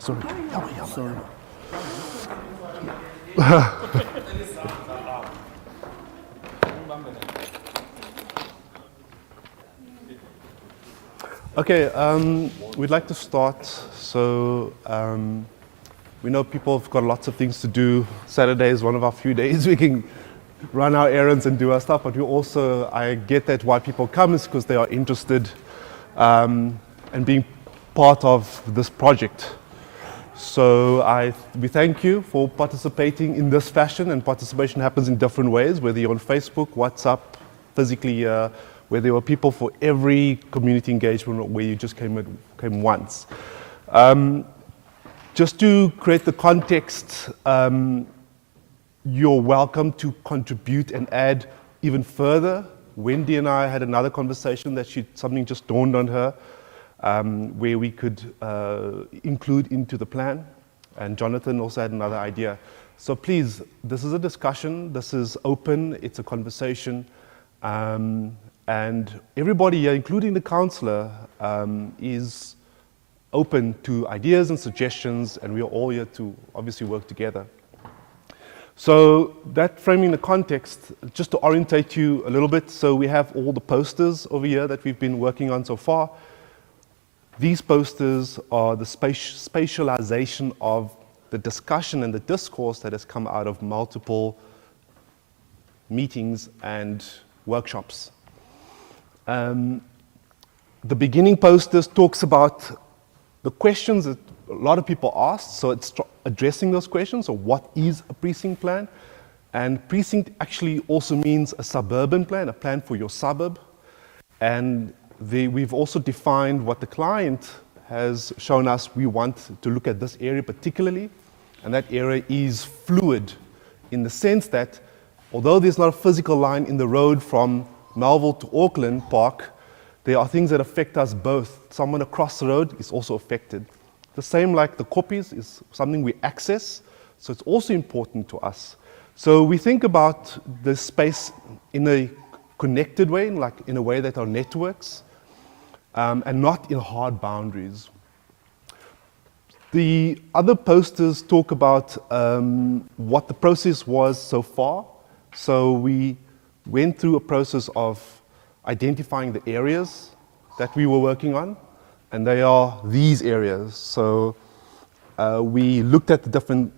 Sorry. Sorry. Okay, we'd like to start. So we know people have got lots of things to do. Saturday is one of our few days we can run our errands and do our stuff, but we also, I get that why people come is because they are interested and being part of this project. So we thank you for participating in this fashion, and participation happens in different ways, whether you're on Facebook, WhatsApp, physically, where there were people for every community engagement or where you just came once. Just to create the context, you're welcome to contribute and add even further. Wendy and I had another conversation that something just dawned on her, where we could include into the plan. And Jonathan also had another idea. So please, this is a discussion, this is open, it's a conversation. And everybody here, including the councillor, is open to ideas and suggestions, and we are all here to obviously work together. So that framing the context, just to orientate you a little bit, so we have all the posters over here that we've been working on so far. These posters are the spatialization of the discussion and the discourse that has come out of multiple meetings and workshops. The beginning posters talks about the questions that a lot of people asked, so it's addressing those questions. So what is a precinct plan? And precinct actually also means a suburban plan, a plan for your suburb. And we've also defined what the client has shown us we want to look at this area particularly, and that area is fluid in the sense that although there's not a physical line in the road from Melville to Auckland Park, there are things that affect us both. Someone across the road is also affected. The same like the copies is something we access, so it's also important to us. So we think about the space in a connected way, like in a way that are networks, and not in hard boundaries. The other posters talk about what the process was so far. So we went through a process of identifying the areas that we were working on, and they are these areas. So we looked at the different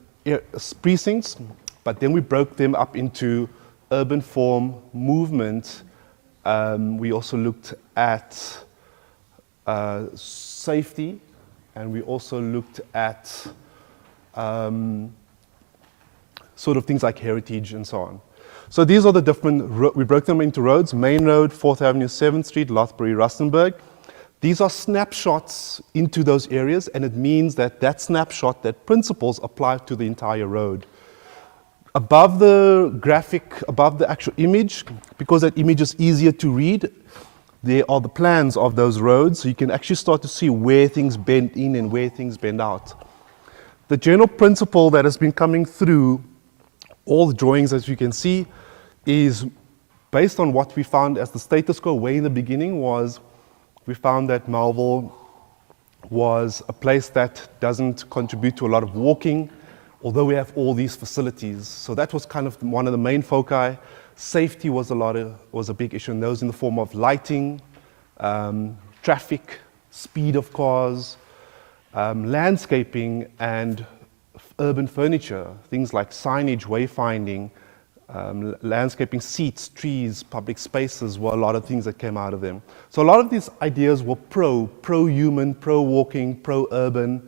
precincts, but then we broke them up into urban form, movement. We also looked at safety, and we also looked at sort of things like heritage and so on. So these are the different, we broke them into roads: Main Road, 4th Avenue, 7th Street, Lothbury, Rustenburg. These are snapshots into those areas, and it means that that snapshot, that principles apply to the entire road. Above the graphic, above the actual image, because that image is easier to read, there are the plans of those roads, so you can actually start to see where things bend in and where things bend out. The general principle that has been coming through all the drawings, as you can see, is based on what we found as the status quo way in the beginning. Was we found that Melville was a place that doesn't contribute to a lot of walking, although we have all these facilities. So that was kind of one of the main foci. Safety was a big issue, and those in the form of lighting, traffic, speed of cars, landscaping, and urban furniture, things like signage, wayfinding, landscaping, seats, trees, public spaces were a lot of things that came out of them. So a lot of these ideas were pro-human, pro-walking, pro-urban.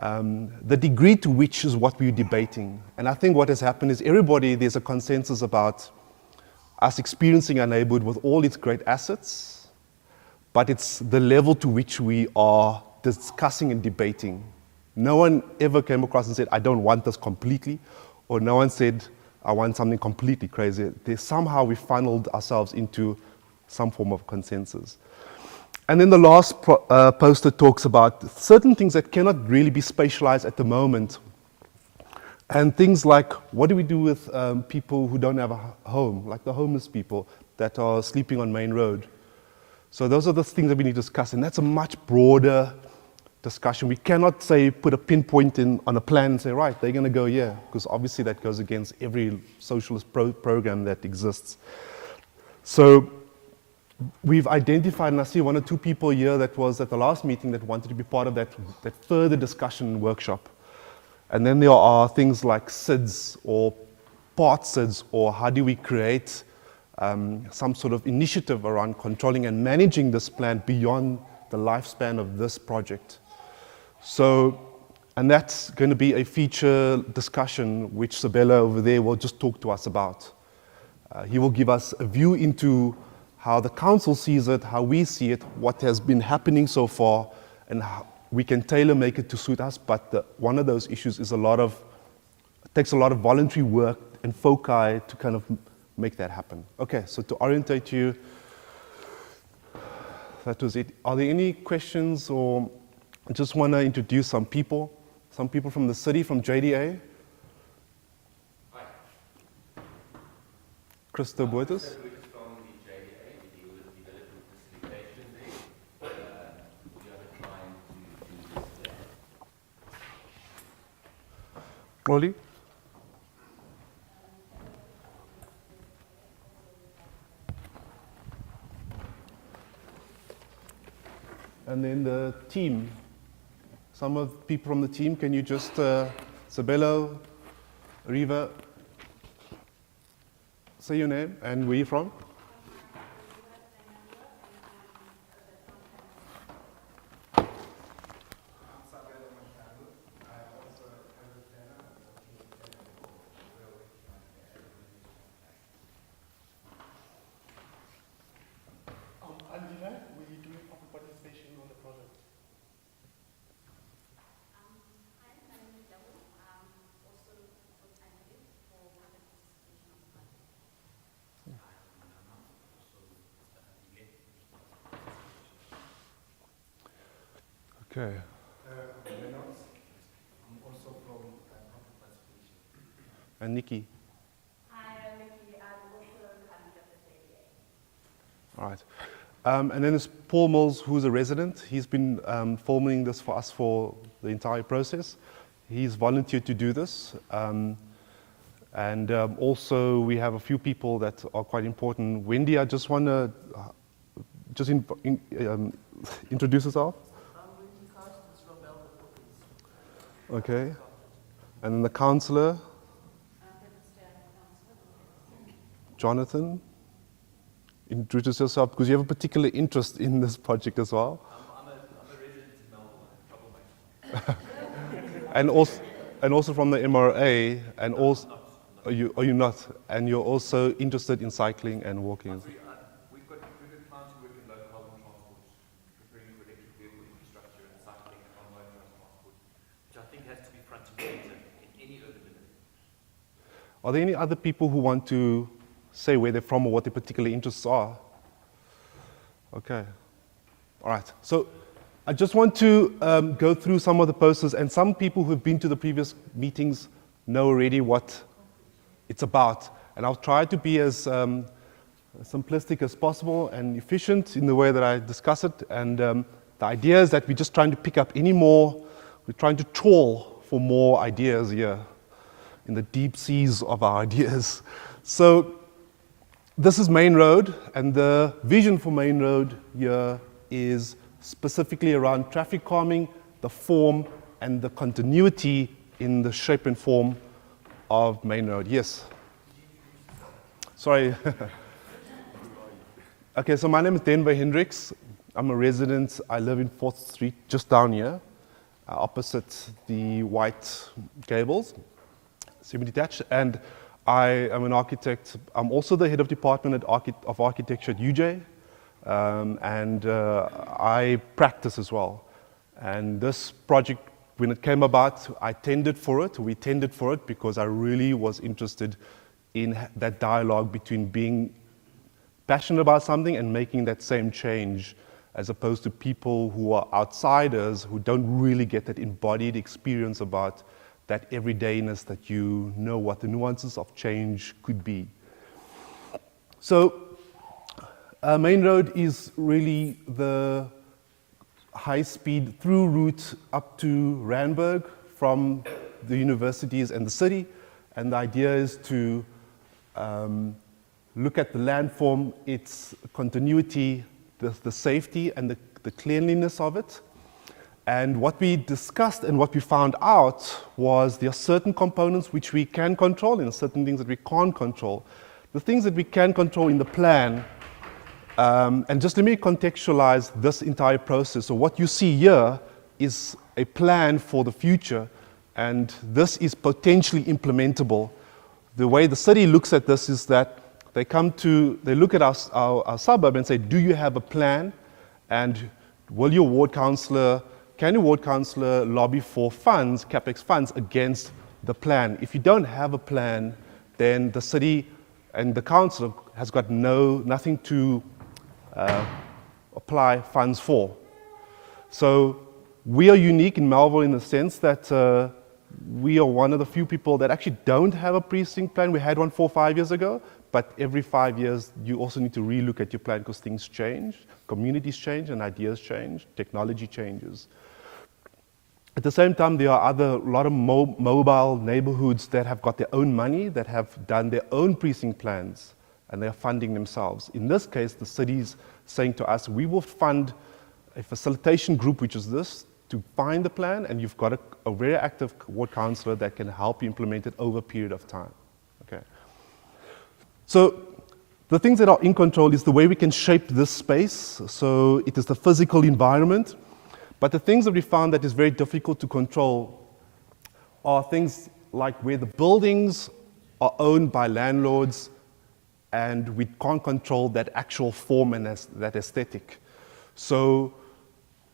The degree to which is what we're debating. And I think what has happened is there's a consensus about us experiencing our neighborhood with all its great assets, but it's the level to which we are discussing and debating. No one ever came across and said, I don't want this completely, or no one said, I want something completely crazy. Somehow we funneled ourselves into some form of consensus. And then the last poster talks about certain things that cannot really be spatialized at the moment. And things like, what do we do with people who don't have a home, like the homeless people that are sleeping on Main Road? So those are the things that we need to discuss, and that's a much broader discussion. We cannot say, put a pinpoint on a plan and say, right, they're going to go here, because obviously that goes against every socialist program that exists. So we've identified, and I see one or two people here that was at the last meeting that wanted to be part of that further discussion workshop. And then there are things like SIDS or part SIDS, or how do we create some sort of initiative around controlling and managing this plan beyond the lifespan of this project. So, and that's going to be a feature discussion which Sabella over there will just talk to us about. He will give us a view into how the council sees it, how we see it, what has been happening so far, and how we can tailor-make it to suit us. But one of those issues is it takes a lot of voluntary work and foci to kind of make that happen. Okay, so to orientate you, that was it. Are there any questions, or I just want to introduce some people from the city, from JDA. Hi. Christo Boitus. Rolly? And then the team. Some of the people from the team, can you just, Sabelo, Riva, say your name and where you're from? Okay. I'm also from public participation. And Nikki. Hi, I'm Nikki. I'm also coming up the JDA. All right. And then there's Paul Mills, who's a resident. He's been filming this for us for the entire process. He's volunteered to do this. And also we have a few people that are quite important. Wendy, I just want to introduce yourself. Okay. And then the councillor, Jonathan. Introduce yourself, because you have a particular interest in this project as well. I'm a resident in Melville, I'm a troublemaker. And also from the MRA, and also, are you not? And you're also interested in cycling and walking. We've got clients who work in low carbon transport, preparing for electric vehicle infrastructure and cycling and on-road transport, which I think has to be front and center in any urban living. Are there any other people who want to say where they're from or what their particular interests are? Okay. All right. So I just want to go through some of the posters, and some people who've been to the previous meetings know already what it's about. And I'll try to be as simplistic as possible and efficient in the way that I discuss it. And the idea is that we're just trying to pick up any more, we're trying to trawl for more ideas here in the deep seas of our ideas. So this is Main Road, and the vision for Main Road here is specifically around traffic calming, the form, and the continuity in the shape and form of Main Road. Yes? Sorry. Okay, so my name is Denver Hendricks. I'm a resident. I live in 4th Street, just down here, opposite the white gables, semi-detached. And I am an architect. I'm also the head of department of architecture at UJ, and I practice as well. And this project, when it came about, we tendered for it because I really was interested in that dialogue between being passionate about something and making that same change, as opposed to people who are outsiders who don't really get that embodied experience about that everydayness, that you know what the nuances of change could be. So Main Road is really high-speed through route up to Randburg from the universities and the city. And the idea is to look at the landform, its continuity, the safety and the cleanliness of it. And what we discussed and what we found out was there are certain components which we can control and certain things that we can't control. The things that we can control in the plan, and just let me contextualize this entire process. So what you see here is a plan for the future, and this is potentially implementable. The way the city looks at this is that they look at our suburb and say, do you have a plan? And can your ward councillor lobby for funds, capex funds, against the plan? If you don't have a plan, then the city and the council has got nothing to apply funds for. So we are unique in Melville in the sense that we are one of the few people that actually don't have a precinct plan. We had one 4 or 5 years ago, but every 5 years you also need to relook at your plan because things change, communities change and ideas change, technology changes. At the same time, there are a lot of mobile neighborhoods that have got their own money, that have done their own precinct plans, and they are funding themselves. In this case, the city's saying to us, we will fund a facilitation group, which is this, to find the plan, and you've got a very active ward councillor that can help you implement it over a period of time. Okay. So the things that are in control is the way we can shape this space. So it is the physical environment. But the things that we found that is very difficult to control are things like where the buildings are owned by landlords and we can't control that actual form and that aesthetic. So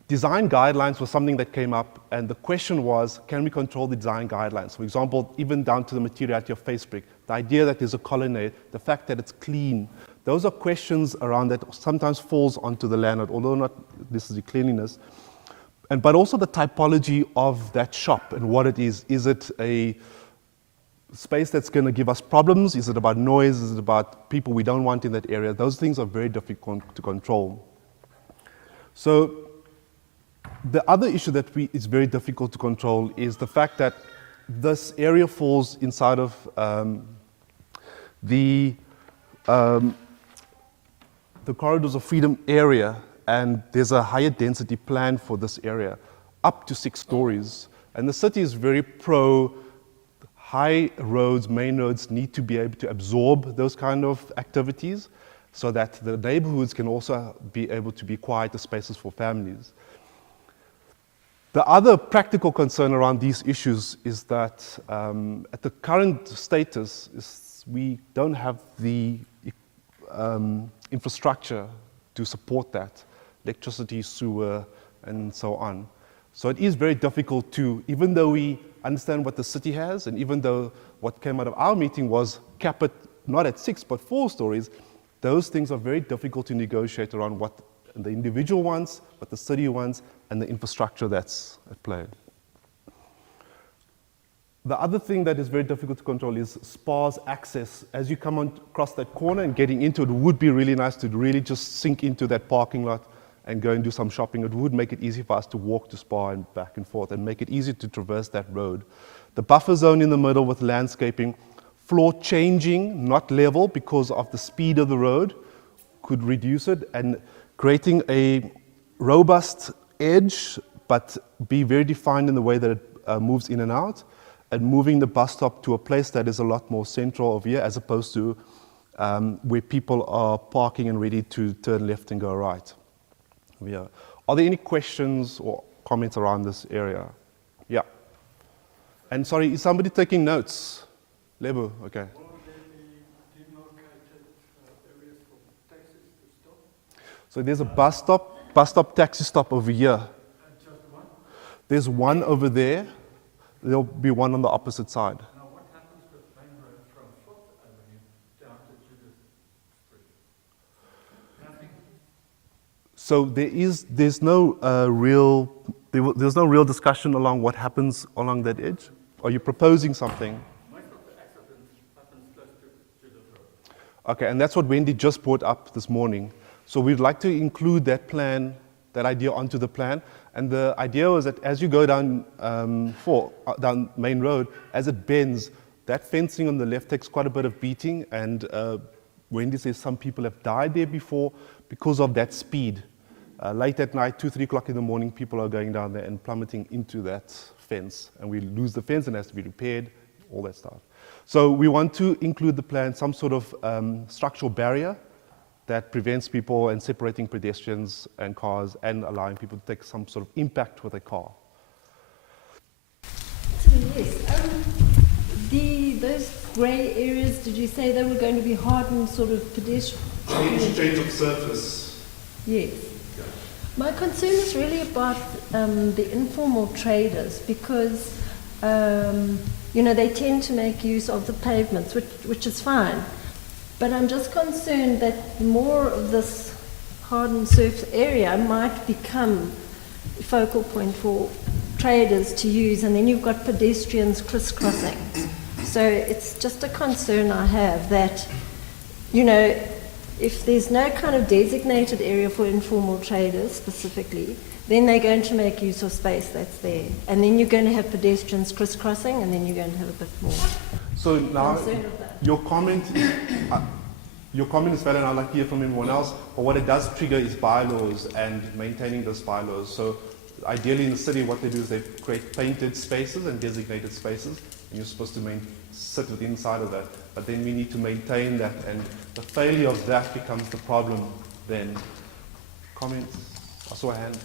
design guidelines was something that came up, and the question was, can we control the design guidelines? For example, even down to the materiality of face brick, the idea that there's a colonnade, the fact that it's clean. Those are questions around that sometimes falls onto the landlord, although not necessarily cleanliness. But also the typology of that shop and what it is. Is it a space that's going to give us problems? Is it about noise? Is it about people we don't want in that area? Those things are very difficult to control. So the other issue that is very difficult to control is the fact that this area falls inside of the Corridors of Freedom area, and there's a higher density plan for this area, up to 6 stories. And the city is very pro high roads, main roads need to be able to absorb those kind of activities so that the neighborhoods can also be able to be quieter spaces for families. The other practical concern around these issues is that at the current status, we don't have the infrastructure to support that, electricity, sewer, and so on. So it is very difficult to, even though we understand what the city has, and even though what came out of our meeting was cap it not at 6, but 4 stories, those things are very difficult to negotiate around what the individual wants, what the city wants, and the infrastructure that's at play. The other thing that is very difficult to control is sparse access. As you come across that corner and getting into it, would be really nice to really just sink into that parking lot and go and do some shopping. It would make it easy for us to walk to Spa and back and forth and make it easy to traverse that road. The buffer zone in the middle with landscaping, floor changing, not level because of the speed of the road, could reduce it, and creating a robust edge but be very defined in the way that it moves in and out, and moving the bus stop to a place that is a lot more central over here as opposed to where people are parking and ready to turn left and go right. Yeah. Are there any questions or comments around this area? Yeah. And sorry, is somebody taking notes? Lebo, okay. Will there be demarcated areas for taxis to stop? So there's a bus stop, taxi stop over here. Just one? There's one over there. There'll be one on the opposite side. Now what happens with main road from 4th Avenue down to Judith Street? Nothing? So there's no real discussion along what happens along that edge. Are you proposing something? Most of the accidents happens close to Judith Road. Okay, and that's what Wendy just brought up this morning. So we'd like to include that plan that idea onto the plan. And the idea was that as you go down down Main Road, as it bends, that fencing on the left takes quite a bit of beating, and Wendy says some people have died there before because of that speed. Late at night, 2, 3 o'clock in the morning, people are going down there and plummeting into that fence, and we lose the fence and it has to be repaired, all that stuff. So we want to include the plan some sort of structural barrier that prevents people and separating pedestrians and cars and allowing people to take some sort of impact with a car. Yes. Those grey areas, did you say they were going to be hardened sort of pedestrian? Change of surface. Yes. My concern is really about the informal traders because, they tend to make use of the pavements, which is fine. But I'm just concerned that more of this hardened surface area might become a focal point for traders to use, and then you've got pedestrians crisscrossing. So it's just a concern I have that, if there's no kind of designated area for informal traders specifically, then they're going to make use of space that's there. And then you're going to have pedestrians crisscrossing, and then you're going to have a bit more. So now, concern of that. your comment is valid, and I'd like to hear from everyone else, but what it does trigger is bylaws and maintaining those bylaws. So ideally in the city, what they do is they create painted spaces and designated spaces, and you're supposed to sit within inside of that. But then we need to maintain that, and the failure of that becomes the problem then. Comments? I saw a hand.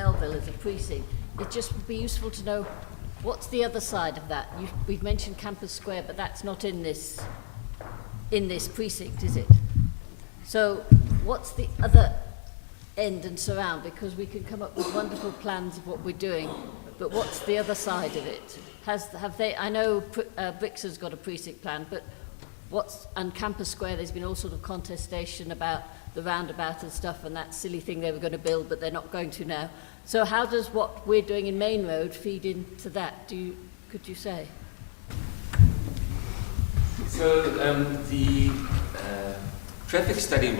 Melville as a precinct, it just would be useful to know what's the other side of that. We've mentioned Campus Square, but that's not in this precinct, is it? So what's the other end and surround? Because we can come up with wonderful plans of what we're doing, but what's the other side of it? Have they? I know Brix has got a precinct plan, but and Campus Square, there's been all sort of contestation about the roundabout and stuff, and that silly thing they were going to build, but they're not going to now. So how does what we're doing in Main Road feed into that? Could you say? So the traffic study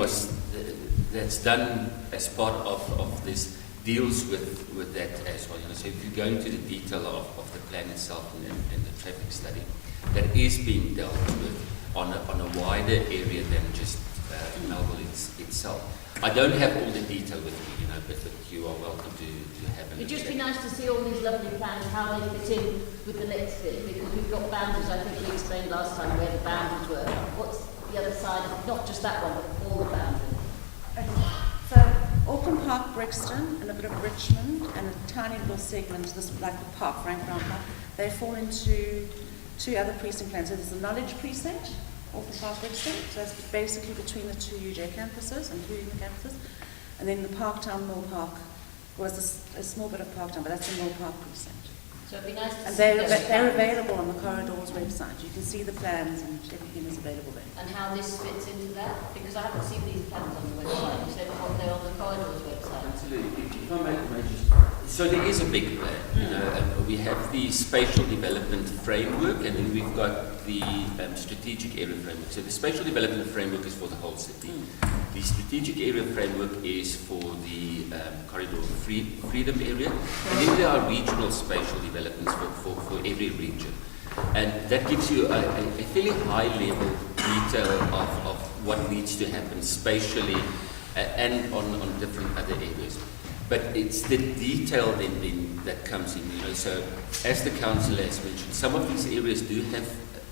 that's done as part of this deals with that as well. So if you go into the detail of the plan itself and the traffic study, that is being dealt with on a wider area than just Melville itself. I don't have all the detail with me, but you are welcome to have a look. It'd just be nice to see all these lovely plans, how they fit in with the next bit, because we've got boundaries. I think we explained last time where the boundaries were. What's the other side of, not just that one, but all the boundaries? So Auckland Park, Brixton, and a bit of Richmond, and a tiny little segment, this like the park, Frank Brown Park, they fall into two other precinct plans. So there's the Knowledge Precinct, Auckland Park, Brixton, so that's basically between the two UJ campuses, including the campuses, and then the Parktown Mill Park was a small bit of Parktown, but that's the Mill Park Precinct. So it'd be nice to and see they're available on the Corridors website. You can see the plans and everything is available there. And how this fits into that? Because I haven't seen these plans on the website. You said what they're on the Corridors website. Absolutely. If I may just, so there is a big plan. And we have the spatial development framework, and then we've got the strategic area framework. So the spatial development framework is for the whole city. The strategic area framework is for the corridor freedom area, and then there are regional spatial developments for every region. And that gives you a fairly high level detail of what needs to happen spatially and on different other areas. But it's the detail then that comes in, So as the council has mentioned, some of these areas do have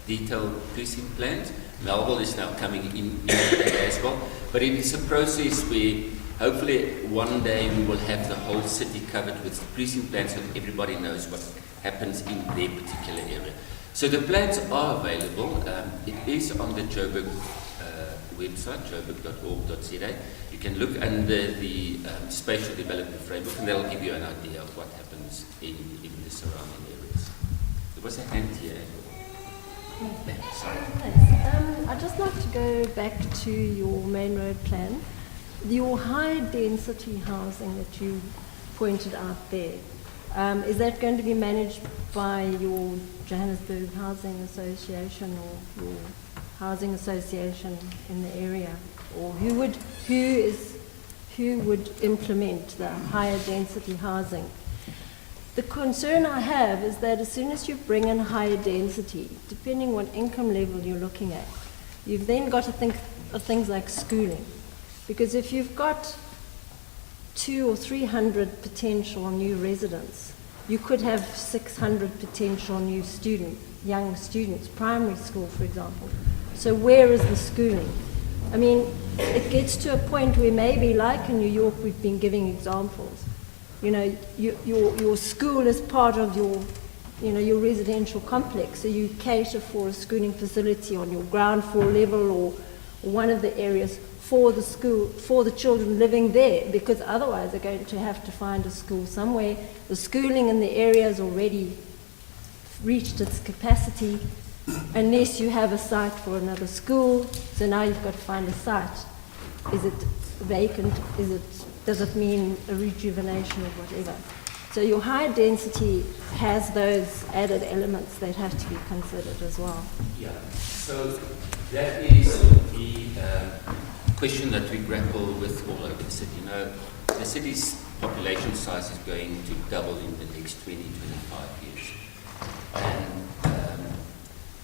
detailed precinct plans. Melville is now coming in as well. But it is a process where hopefully one day we will have the whole city covered with precinct plans so that everybody knows what happens in their particular area. So the plans are available. It is on the Joburg website, joburg.org.za. You can look under the spatial development framework, and that'll give you an idea of what happens in the surrounding areas. There was a hand here. Sorry. Thanks. I'd just like to go back to your Main Road plan. Your high density housing that you pointed out there, is that going to be managed by your Johannesburg Housing Association or your housing association in the area? Or who would implement the higher density housing? The concern I have is that as soon as you bring in higher density, depending what income level you're looking at, you've then got to think of things like schooling. Because if you've got 200 or 300 potential new residents, you could have 600 potential new young students, primary school, for example. So where is the schooling? I mean, it gets to a point where maybe, like in New York, we've been giving examples. Your school is part of your residential complex, so you cater for a schooling facility on your ground floor level or one of the areas for the school, for the children living there, because otherwise they're going to have to find a school somewhere. The schooling in the area has already reached its capacity, unless you have a site for another school. So now you've got to find a site. Is it vacant? Does it mean a rejuvenation or whatever? So your high density has those added elements that have to be considered as well. Yeah, so that is the question that we grapple with all over the city. The city's population size is going to double in the next 20, 25 years. And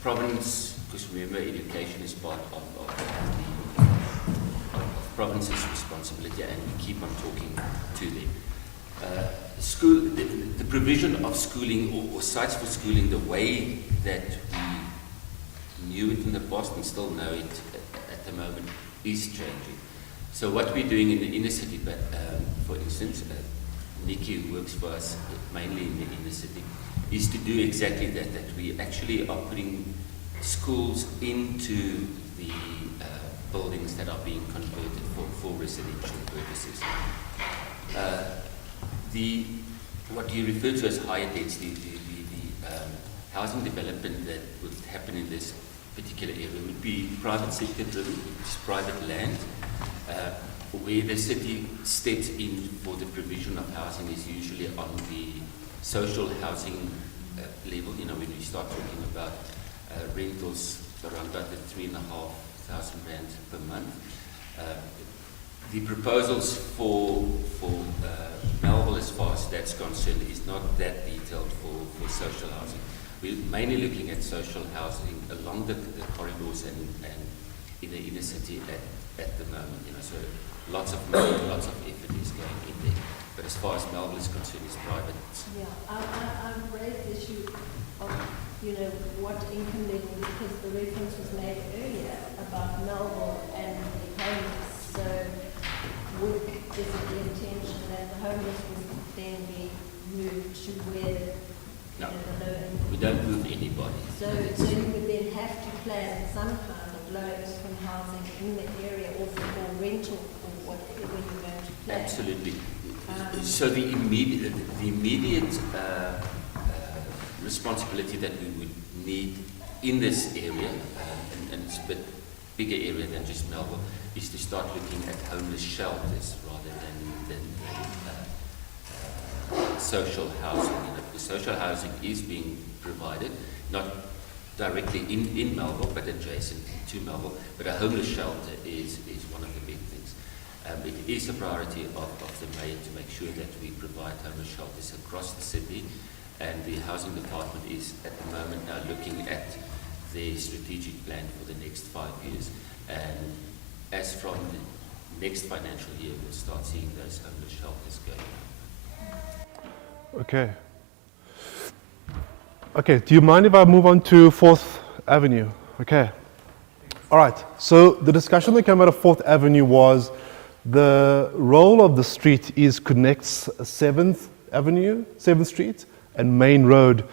province, because remember education is part of the province's responsibility, and we keep on talking to them. The provision of schooling or sites for schooling, the way that we knew it in the past and still know it at the moment, is changing. So what we're doing in the inner city, for instance, Nikki, who works for us mainly in the inner city, is to do exactly that, that we actually are putting schools into the buildings that are being converted for residential purposes. What you refer to as higher density, the housing development that would happen in this particular area would be private sector driven, which is private land, where the city steps in for the provision of housing is usually on the social housing level. You know, when we start talking about rentals around about the 3,500 rand per month. The proposals for Melville, as far as that's concerned, is not that detailed for social housing. We're mainly looking at social housing along the corridors and in the inner city at the moment. You know, so lots of money, lots of effort is going in there. But as far as Melville is concerned, it's private. Yeah, I've raised the issue of, what income level, because the reference was made earlier about Melville and the homeless. So is it the intention that the homeless would then be moved to where No, the low income? we don't move anybody. So you would then have to plan some kind of low income housing in the area or for rental or whatever you're going to plan. Absolutely. So the immediate responsibility that we would need in this area, and it's a bit bigger area than just Melville, is to start looking at homeless shelters rather than social housing. The social housing is being provided, not directly in Melville, but adjacent to Melville. But a homeless shelter is one of the big things. It is a priority of the mayor to make sure that we provide homeless shelters across the city, and the housing department is at the moment now looking at the strategic plan for the next 5 years, and as from the next financial year we'll start seeing those homeless shelters going up. Okay, do you mind if I move on to 4th Avenue? Okay. All right, so the discussion that came out of 4th Avenue was the role of the street is connects 7th Avenue, 7th Street, and Main Road.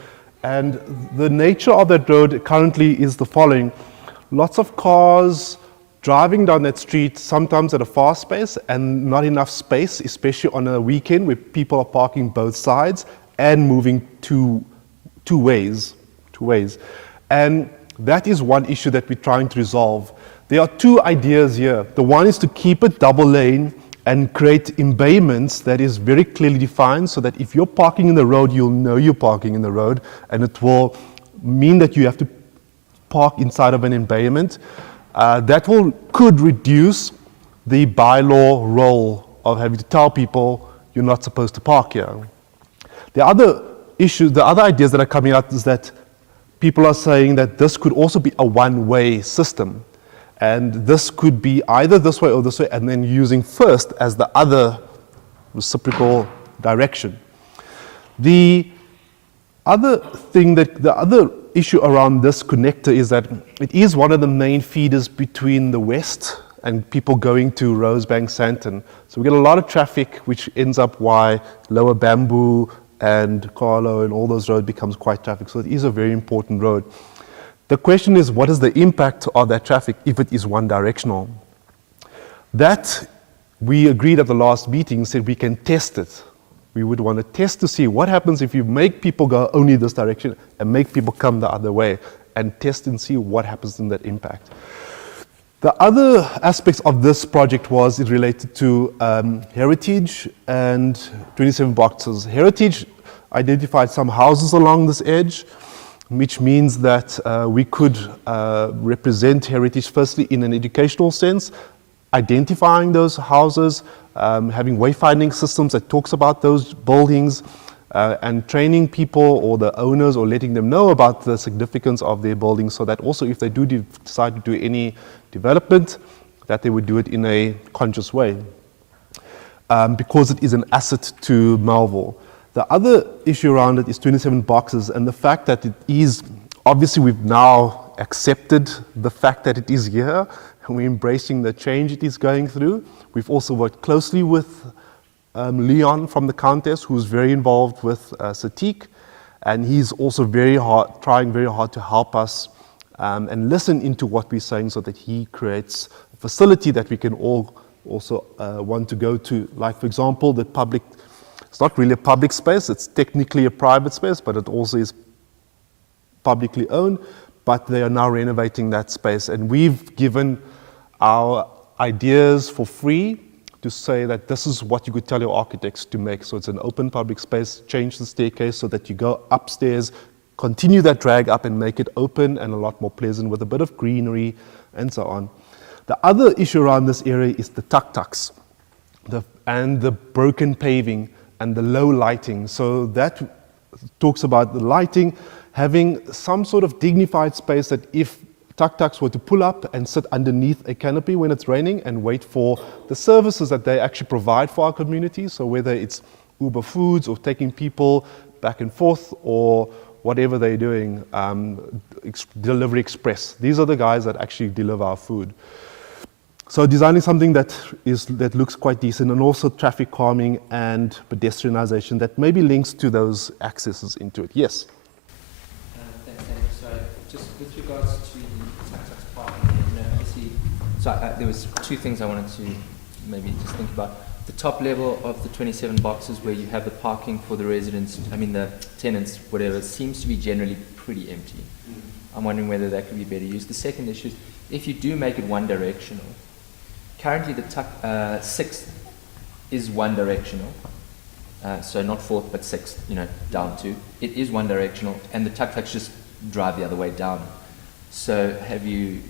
And the nature of that road currently is the following. Lots of cars driving down that street, sometimes at a fast pace, and not enough space, especially on a weekend where people are parking both sides and moving two ways. And that is one issue that we're trying to resolve. There are two ideas here. The one is to keep it double lane and create embayments that is very clearly defined so that if you're parking in the road, you'll know you're parking in the road, and it will mean that you have to park inside of an embayment. That could reduce the bylaw role of having to tell people you're not supposed to park here. The other ideas that are coming out is that people are saying that this could also be a one-way system. And this could be either this way or this way, and then using first as the other reciprocal direction. The other issue around this connector is that it is one of the main feeders between the west and people going to Rosebank, Sandton. So we get a lot of traffic, which ends up why Lower Bamboo and Carlo and all those roads becomes quite traffic. So it is a very important road. The question is, what is the impact of that traffic if it is one directional? That we agreed at the last meeting, said we can test it. We would want to test to see what happens if you make people go only this direction and make people come the other way, and test and see what happens in that impact. The other aspects of this project was it related to Heritage and 27 Boxes. Heritage identified some houses along this edge, which means that we could represent Heritage firstly in an educational sense, identifying those houses, having wayfinding systems that talks about those buildings, and training people or the owners or letting them know about the significance of their buildings, so that also if they do decide to do any development, that they would do it in a conscious way, because it is an asset to Melville. The other issue around it is 27 Boxes, and the fact that it is, obviously we've now accepted the fact that it is here, and we're embracing the change it is going through. We've also worked closely with Leon from the Countess, who's very involved with Satik, and he's also trying very hard to help us and listen into what we're saying so that he creates a facility that we can all also want to go to. Like, for example, the public, it's not really a public space, it's technically a private space, but it also is publicly owned, but they are now renovating that space. And we've given our ideas for free to say that this is what you could tell your architects to make. So it's an open public space, change the staircase so that you go upstairs, continue that drag up and make it open and a lot more pleasant with a bit of greenery and so on. The other issue around this area is the tuk-tuks and the broken paving and the low lighting. So that talks about the lighting, having some sort of dignified space that if tuk-tuks were to pull up and sit underneath a canopy when it's raining and wait for the services that they actually provide for our community, so whether it's Uber Foods or taking people back and forth or whatever they're doing, Delivery Express. These are the guys that actually deliver our food. So designing something that looks quite decent, and also traffic calming and pedestrianization that maybe links to those accesses into it. Yes? Thanks, Andy. So just with regards to the tuk-tuks parking, obviously, so there was two things I wanted to maybe just think about. The top level of the 27 boxes where you have the parking for the residents, the tenants, whatever, seems to be generally pretty empty. I'm wondering whether that could be better used. The second issue is, if you do make it one directional, currently the sixth is one directional, so not fourth but sixth, down to. It is one directional, and the tuk-tuks just drive the other way down. So have you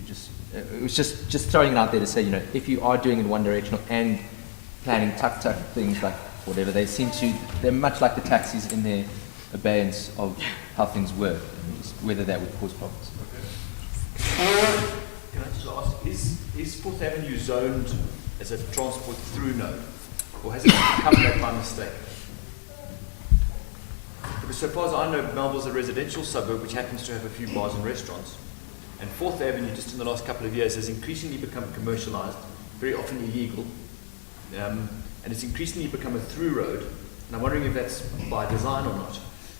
it was just throwing it out there to say, if you are doing it one directional and planning tuk-tuk things like whatever, they're much like the taxis in their abeyance of how things work, and just whether that would cause problems. Can I just ask, is Fourth Avenue zoned as a transport through node, or has it become that by mistake? Because so far as I know, Melville's a residential suburb which happens to have a few bars and restaurants. And Fourth Avenue, just in the last couple of years, has increasingly become commercialized, very often illegal, and it's increasingly become a through road. And I'm wondering if that's by design or not.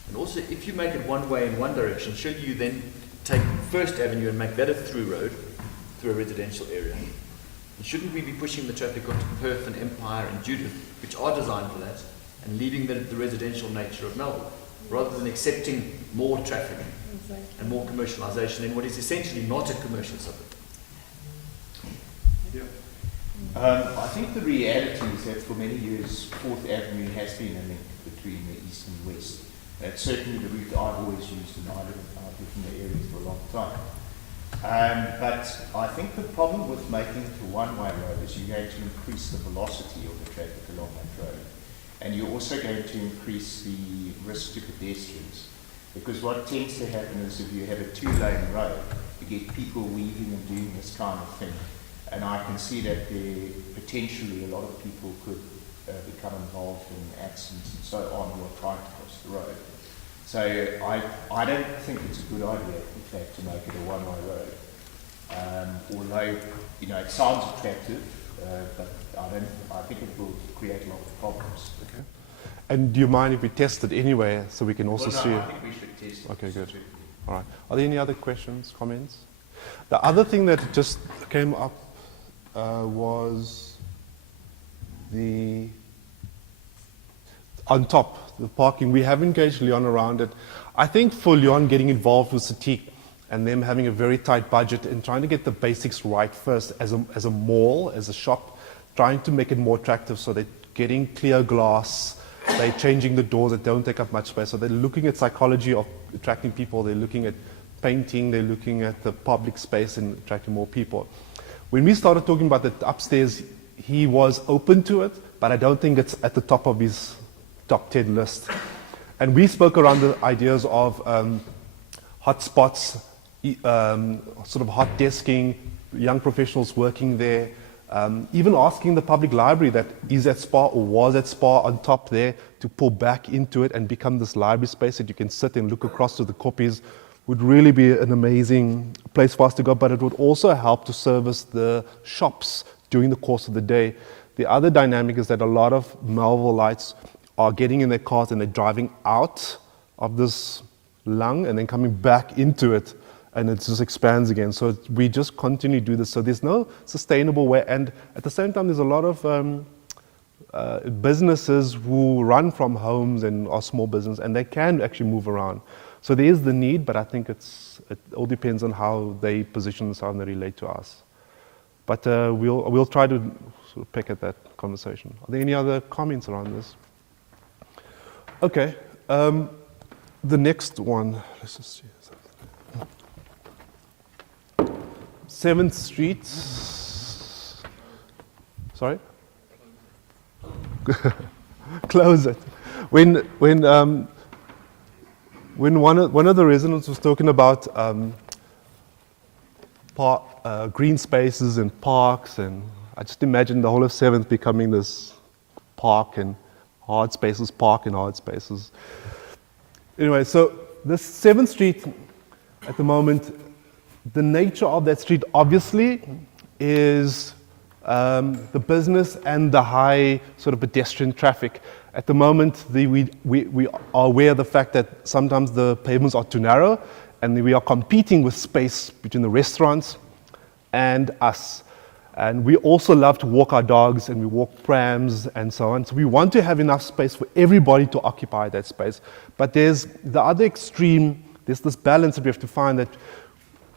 And also, if you make it one way in one direction, should you then take First Avenue and make that a through road through a residential area? And shouldn't we be pushing the traffic onto Perth and Empire and Judith, which are designed for that, and leaving the residential nature of Melville, rather than accepting more traffic and more commercialisation in what is essentially not a commercial suburb? I think the reality is that for many years, Fourth Avenue has been a link between the east and west. That's certainly the route I've always used, and I've lived in the area for a long time. But I think the problem with making it a one-way road is you're going to increase the velocity of the traffic along that road. And you're also going to increase the risk to pedestrians. Because what tends to happen is if you have a two-lane road, you get people weaving and doing this kind of thing. And I can see that there potentially a lot of people could become involved in accidents and so on who are trying to cross the road. So I don't think it's a good idea, in fact, to make it a one-way road. Although, it sounds attractive, but I think it will create a lot of problems. Okay. And do you mind if we test it anyway, so we can also see? I think we should test it. Okay, good. All right. Are there any other questions, comments? The other thing that just came up was on top, the parking. We have engaged Leon around it. I think for Leon getting involved with Satik and them having a very tight budget and trying to get the basics right first as a mall, as a shop, trying to make it more attractive, so they're getting clear glass, they're changing the doors that don't take up much space. So they're looking at psychology of attracting people, they're looking at painting, they're looking at the public space and attracting more people. When we started talking about the upstairs, he was open to it, but I don't think it's at the top of his top 10 list. And we spoke around the ideas of hot spots, sort of hot desking, young professionals working there, even asking the public library that is at Spa or was at Spa on top there to pull back into it and become this library space that you can sit and look across to the copies would really be an amazing place for us to go, but it would also help to service the shops during the course of the day. the other dynamic is that a lot of Melvilleites are getting in their cars and they're driving out of this lung and then coming back into it, and it just expands again. So we just continue to do this. So there's no sustainable way. And at the same time, there's a lot of businesses who run from homes and are small business, and they can actually move around. So there is the need, but I think it all depends on how they position themselves and they relate to us. But we'll try to sort of pick at that conversation. Are there any other comments around this? Okay. The next one, let's just see. 7th Street. Sorry? Close it. When one of the residents was talking about green spaces and parks, and I just imagined the whole of 7th becoming this park and hard spaces, park and hard spaces. Anyway, so this 7th Street at the moment, the nature of that street obviously is the business and the high sort of pedestrian traffic. At the moment, we are aware of the fact that sometimes the pavements are too narrow, and we are competing with space between the restaurants and us. And we also love to walk our dogs, and we walk prams and so on. So we want to have enough space for everybody to occupy that space. But there's the other extreme, there's this balance that we have to find, that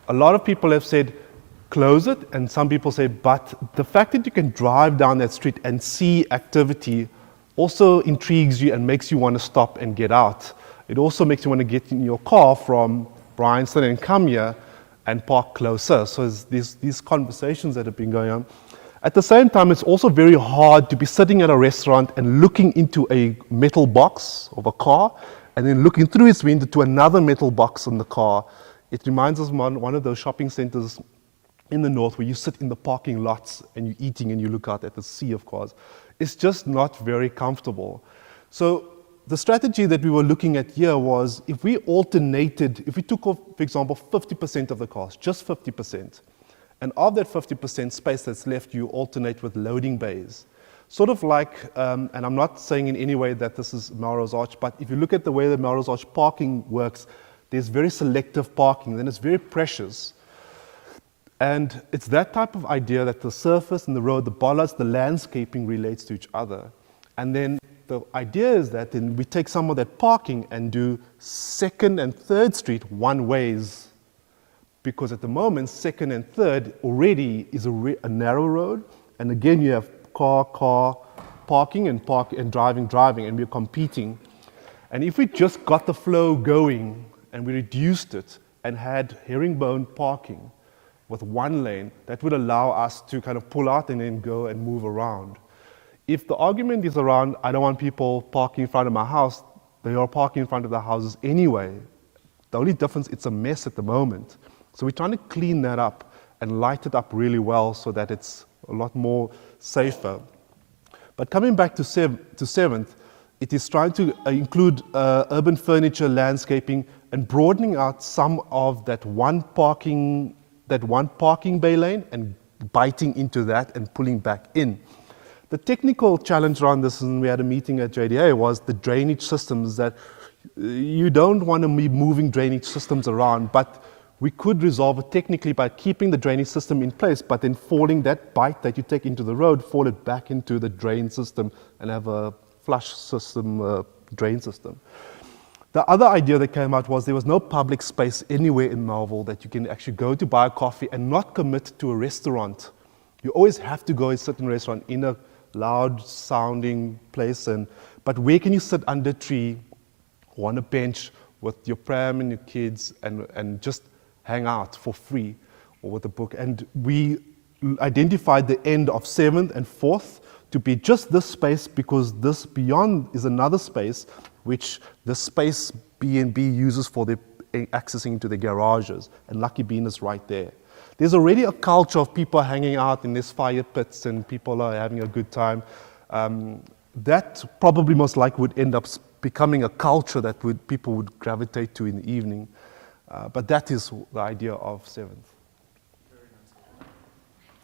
a lot of people have said, close it, and some people say, but the fact that you can drive down that street and see activity also intrigues you and makes you want to stop and get out. It also makes you want to get in your car from Bryanston and come here and park closer. So there's these conversations that have been going on. At the same time, it's also very hard to be sitting at a restaurant and looking into a metal box of a car and then looking through its window to another metal box in the car. It reminds us of one of those shopping centers in the north where you sit in the parking lots and you're eating and you look out at the sea of cars. It's just not very comfortable. So the strategy that we were looking at here was, if we alternated, if we took off, for example, 50% of the cars, just 50%, and of that 50% space that's left, you alternate with loading bays. Sort of like, and I'm not saying in any way that this is Melrose Arch, but if you look at the way the Melrose Arch parking works, there's very selective parking, then it's very precious. And it's that type of idea that the surface and the road, the bollards, the landscaping relates to each other. And then the idea is that then we take some of that parking and do 2nd and 3rd Street one ways. Because at the moment, 2nd and 3rd already is a narrow road. And again, you have car, parking and driving, and we're competing. And if we just got the flow going and we reduced it and had herringbone parking with one lane, that would allow us to kind of pull out and then go and move around. If the argument is around, I don't want people parking in front of my house, they are parking in front of the houses anyway. The only difference, it's a mess at the moment. So we're trying to clean that up and light it up really well so that it's a lot more safer. But coming back to 7th, it is trying to include urban furniture, landscaping, and broadening out some of that one parking bay lane and biting into that and pulling back in. The technical challenge around this, and we had a meeting at JDA, was the drainage systems, that you don't want to be moving drainage systems around, but we could resolve it technically by keeping the drainage system in place, but then falling that bite that you take into the road, fall it back into the drain system and have a flush system, drain system. The other idea that came out was there was no public space anywhere in Melville that you can actually go to buy a coffee and not commit to a restaurant. You always have to go and sit in a restaurant in a loud sounding place, but where can you sit under a tree or on a bench with your pram and your kids and just hang out for free or with a book? And we identified the end of 7th and 4th to be just this space, because this beyond is another space which the space B&B uses for their accessing into the garages, and Lucky Bean is right there. There's already a culture of people hanging out in these fire pits and people are having a good time. That probably most likely would end up becoming a culture that people would gravitate to in the evening. But that is the idea of 7th.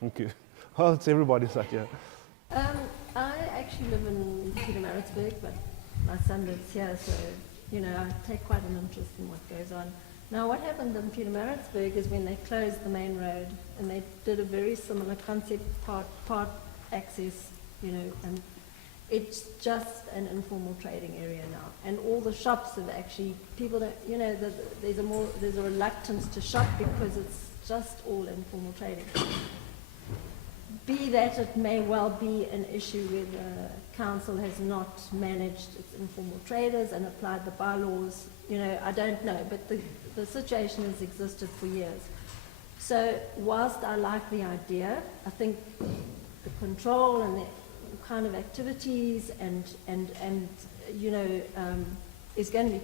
Thank you. Well, it's everybody's idea. I actually live in Pietermaritzburg, but my son lives here, so, I take quite an interest in what goes on. Now, what happened in Pietermaritzburg is when they closed the main road, and they did a very similar concept, part access, and it's just an informal trading area now. And all the shops have actually, people don't, there's a reluctance to shop because it's just all informal trading. Be that it may well be an issue where the council has not managed its informal traders and applied the bylaws, I don't know, but the situation has existed for years. So whilst I like the idea, I think the control and the kind of activities and is going to be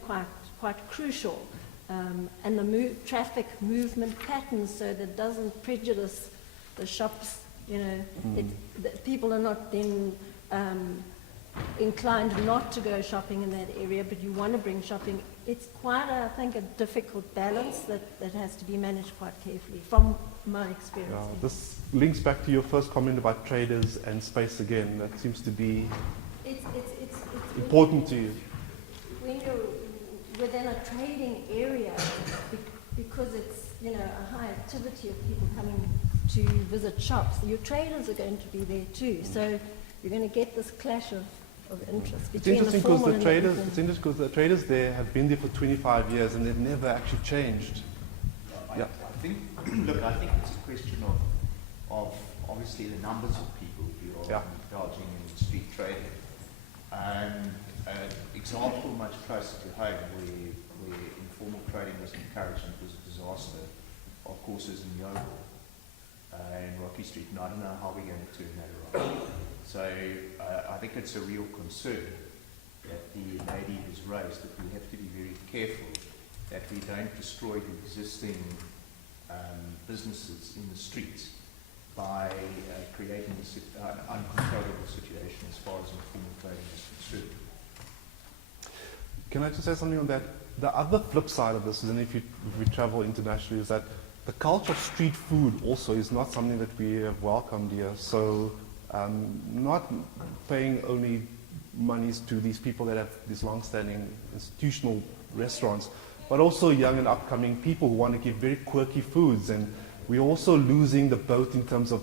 quite crucial, and the traffic movement patterns so that it doesn't prejudice the shops. People are not then inclined not to go shopping in that area, but you want to bring shopping. It's quite, I think, a difficult balance that has to be managed quite carefully, from my experience. Yeah, this links back to your first comment about traders and space again. That seems to be it's important to you. When you're within a trading area, because it's a high activity of people coming to visit shops, your traders are going to be there too. So you're going to get this clash of interest It's between interesting the formal and the informal. it's interesting because the traders there have been there for 25 years and they've never actually changed. I think it's a question of obviously the numbers of people who are indulging in street trading. An example much closer to home where informal trading was encouraged and it was a disaster, of course, is in Yeovil and Rocky Street. And I don't know how we're going to turn that around. So I think it's a real concern that the lady has raised, that we have to be very careful that we don't destroy the existing businesses in the streets by creating an uncontrollable situation as far as informal trading is concerned. Can I just say something on that? The other flip side of this is, and if we travel internationally, is that the culture of street food also is not something that we have welcomed here. So not paying only monies to these people that have these long-standing institutional restaurants, but also young and upcoming people who want to give very quirky foods. And we're also losing the boat in terms of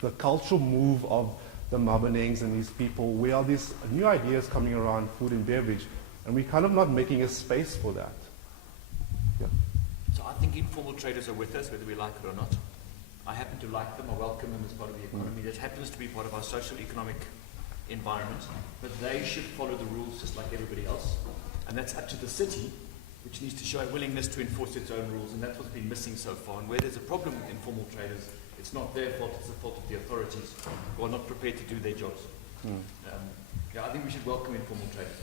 the cultural move of the Mabanengs and these people. Where are these new ideas coming around food and beverage? And we're kind of not making a space for that. Yeah. So I think informal traders are with us, whether we like it or not. I happen to like them. I welcome them as part of the economy. That happens to be part of our social economic environment. But they should follow the rules just like everybody else. And that's up to the city, which needs to show a willingness to enforce its own rules. And that's what's been missing so far. And where there's a problem with informal traders, it's not their fault, it's the fault of the authorities who are not prepared to do their jobs. I think we should welcome informal traders,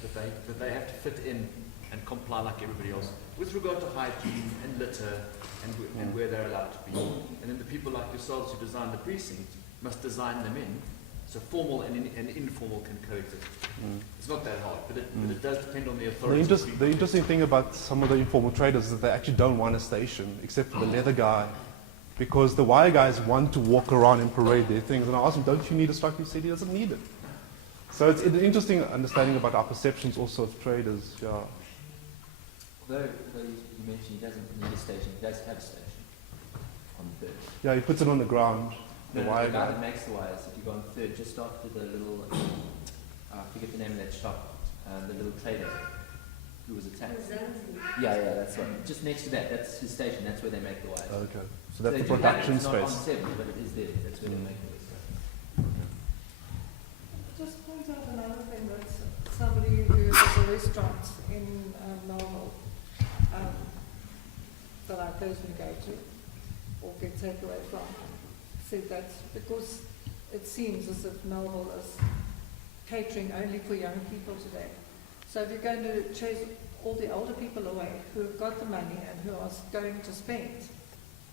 but they have to fit in and comply like everybody else with regard to hygiene and litter and where they're allowed to be. And then the people like yourselves who design the precinct must design them in so formal and informal can coexist. It's not that hard, but it does depend on the authorities. The interesting thing about some of the informal traders is that they actually don't want a station, except for the leather guy, because the wire guys want to walk around and parade their things. And I asked him, don't you need a structure? He said he doesn't need it. So it's an interesting understanding about our perceptions also of traders. Yeah. Although you mentioned he doesn't need a station, he does have a station on the third. Yeah, he puts it on the ground. The wire the guy guy. that makes the wires, if you go on third, just after the little, I forget the name of that shop, the little trader who was attacked. Yeah, that's right. Just next to that, that's his station. That's where they make the wires. Okay, so that's they the do have it. production It's not on space. 7, but it is there. That's where they make it. Just point out another thing that somebody who has a restaurant in Melville that I personally go to or get takeaway from said that because it seems as if Melville is catering only for young people today. So if you're going to chase all the older people away who have got the money and who are going to spend,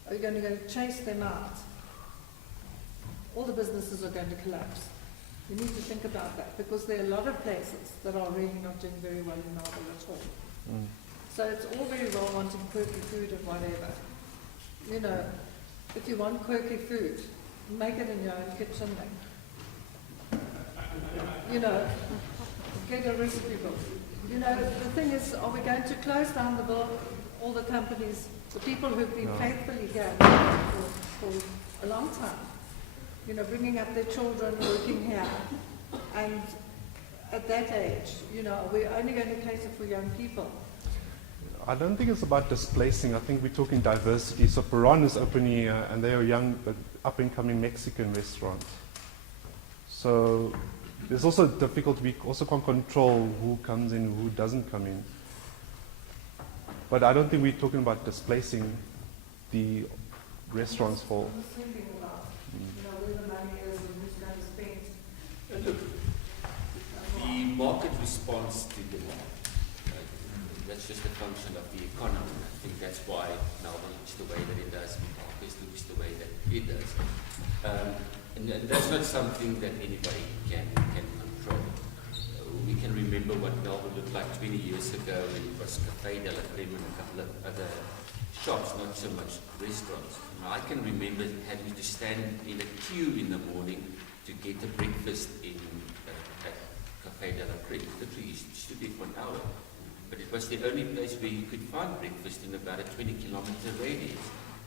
are you going to go chase them out? All the businesses are going to collapse. You need to think about that because there are a lot of places that are really not doing very well in Melville at all. So it's all very well wanting quirky food and whatever. You know, if you want quirky food, make it in your own kitchen then. you know, get a recipe book. You know, the thing is, are we going to close down all the companies, the people who've been faithfully here for a long time, you know, bringing up their children, working here, and at that age, you know, we're only going to cater for young people. I don't think it's about displacing. I think we're talking diversity. So Peron is opening, and they are young, but up-and-coming Mexican restaurants. So it's also difficult. We also can't control who comes in, who doesn't come in. But I don't think we're talking about displacing the restaurants for. I'm just thinking about, you know, where the money is and who's going to spend. The market responds to demand. That's just a function of the economy. I think that's why Melville looks the way that it does, and Marcus looks the way that it does. And that's not something that anybody can control. We can remember what Melville looked like 20 years ago. It was Café de la Creme and a couple of other shops, not so much restaurants. I can remember having to stand in a queue in the morning to get a breakfast at Café de la Creme. Literally, you stood there for an hour. But it was the only place where you could find breakfast in about a 20-kilometer radius.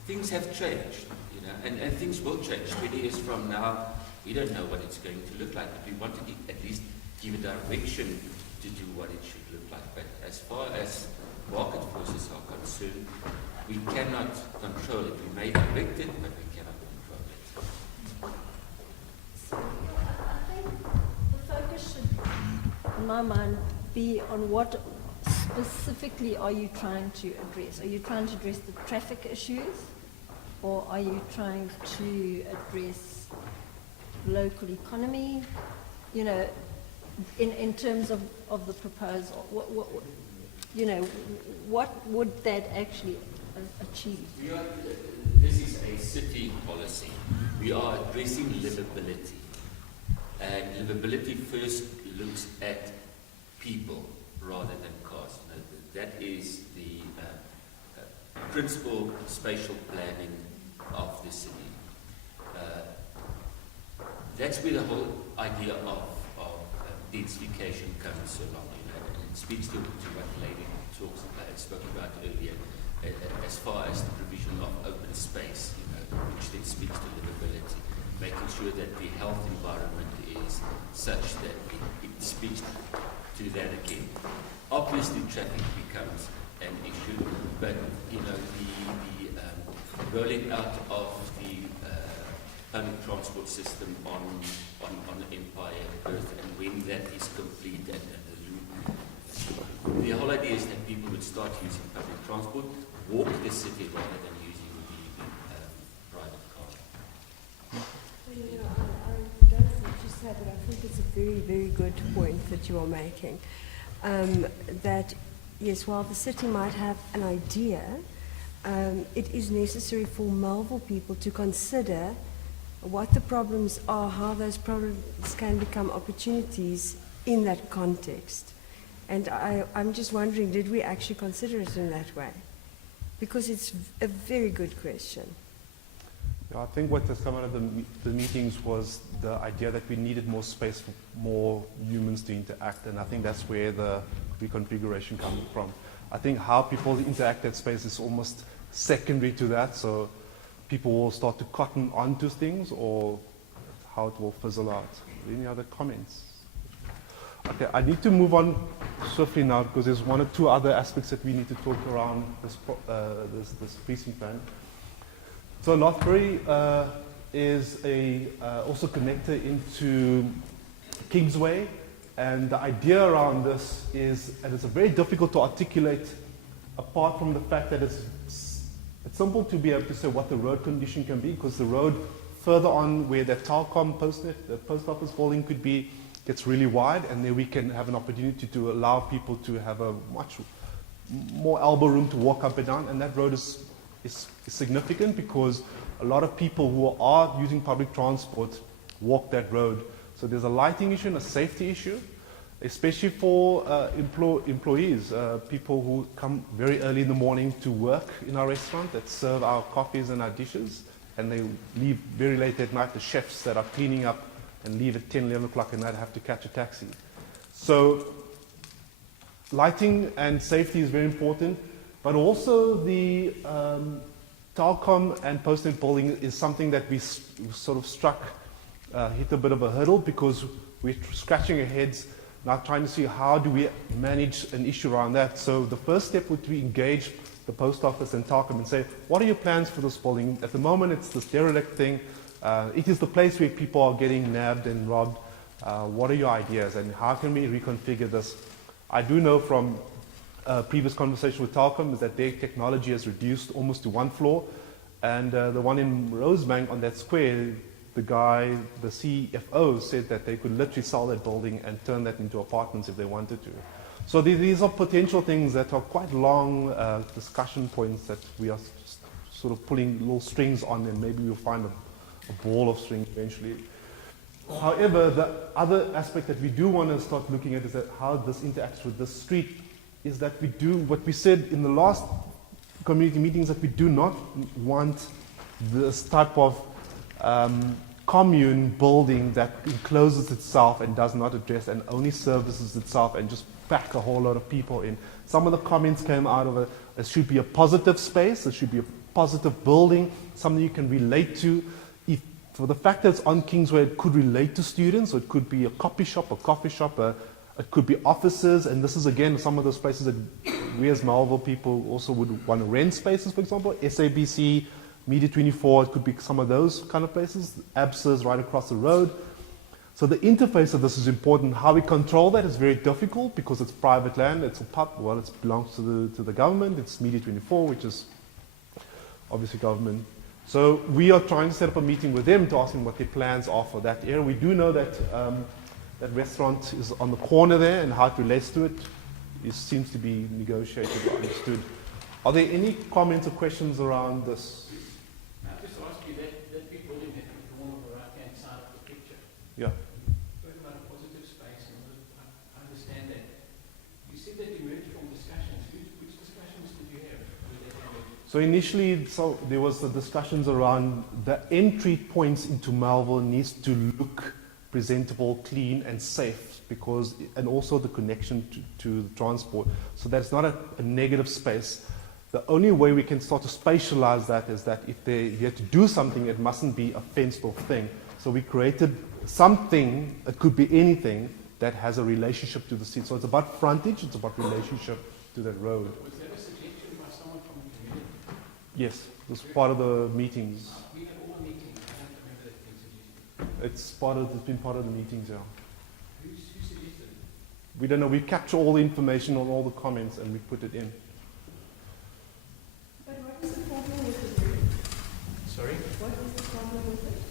Things have changed, you know, and things will change. 20 years from now, we don't know what it's going to look like, but we want to at least give a direction to do what it should look like. But as far as market forces are concerned, we cannot control it. We may direct it, but we cannot control it. So I think the focus should, in my mind, be on what specifically are you trying to address? Are you trying to address the traffic issues, or are you trying to address local economy? You know, in terms of the proposal, you know, what would that actually achieve? This is a city policy. We are addressing livability, and livability first looks at people rather than cost. That is the principal spatial planning of the city. That's where the whole idea of densification comes along. You know, it speaks to what the lady spoke about earlier, as far as the provision of open space, you know, which then speaks to livability, making sure that the health environment is such that it speaks to that again. Obviously, traffic becomes an issue, but you know the rolling out of the public transport system on Empire Earth, and when that is complete, and the whole idea is that people would start using public transport, walk the city rather than using the private car. You know, I don't know what you said, but I think it's a very, very good point that you are making. That, yes, while the city might have an idea, it is necessary for Melville people to consider what the problems are, how those problems can become opportunities in that context. And I'm just wondering, did we actually consider it in that way? Because it's a very good question. I think what has come out of the meetings was the idea that we needed more space for more humans to interact, and I think that's where the reconfiguration comes from. I think how people interact that space is almost secondary to that, so people will start to cotton onto things, or how it will fizzle out. Any other comments? Okay, I need to move on swiftly now because there's one or two other aspects that we need to talk around this precinct plan. So Lothbury is also connected into Kingsway, and the idea around this is, and it's very difficult to articulate apart from the fact that it's simple to be able to say what the road condition can be, because the road further on where the Telkom the post office building could be, gets really wide, and then we can have an opportunity to allow people to have a much more elbow room to walk up and down, and that road is significant because a lot of people who are using public transport walk that road. So there's a lighting issue and a safety issue, especially for employees, people who come very early in the morning to work in our restaurant that serve our coffees and our dishes, and they leave very late at night, the chefs that are cleaning up and leave at 10, 11 o'clock at night, have to catch a taxi. So lighting and safety is very important, but also the Telkom and Postnet building is something that we sort of hit a bit of a hurdle, because we're scratching our heads now trying to see how do we manage an issue around that. So the first step would be engage the post office and Telkom and say, what are your plans for this building? At the moment, it's this derelict thing. It is the place where people are getting nabbed and robbed. What are your ideas, and how can we reconfigure this? I do know from previous conversation with Telkom is that their technology has reduced almost to one floor, and the one in Rosebank on that square, the guy, the CFO, said that they could literally sell that building and turn that into apartments if they wanted to. So these are potential things that are quite long discussion points that we are sort of pulling little strings on, and maybe we'll find a ball of string eventually. However, the other aspect that we do want to start looking at is that how this interacts with the street, is that we do what we said in the last community meetings, that we do not want this type of commune building that encloses itself and does not address and only services itself and just pack a whole lot of people in. Some of the comments came out of it should be a positive space, it should be a positive building, something you can relate to. For the fact that it's on Kingsway, it could relate to students, or it could be a coffee shop, it could be offices, and this is again some of those places that we as Melville people also would want to rent spaces, for example, SABC, Media 24, it could be some of those kind of places, ABSA's right across the road. So the interface of this is important. How we control that is very difficult because it's private land, it's a pub, well, it belongs to the government, it's Media 24, which is obviously government. So we are trying to set up a meeting with them to ask them what their plans are for that area. We do know that that restaurant is on the corner there, and how it relates to it seems to be negotiated or understood. Are there any comments or questions around this? I'll just ask you that big building that was drawn on the right-hand side of the picture. Yeah. Talking about a positive space, and I understand that. You said that emerged from discussions. Which discussions did you have? So initially, there was the discussions around the entry points into Melville needs to look presentable, clean, and safe, and also the connection to the transport. So that's not a negative space. The only way we can start to spatialize that is that if you have to do something, it mustn't be a fenced-off thing. So we created something, it could be anything, that has a relationship to the city. So it's about frontage, it's about relationship to that road. Was that a suggestion by someone from the community? Yes, it was part of the meetings. We had all the meetings. I don't remember that being suggested. It's been part of the meetings, yeah. Who suggested it? We don't know. We capture all the information on all the comments and we put it in. But what is the problem with the room? Sorry? What is the problem with it?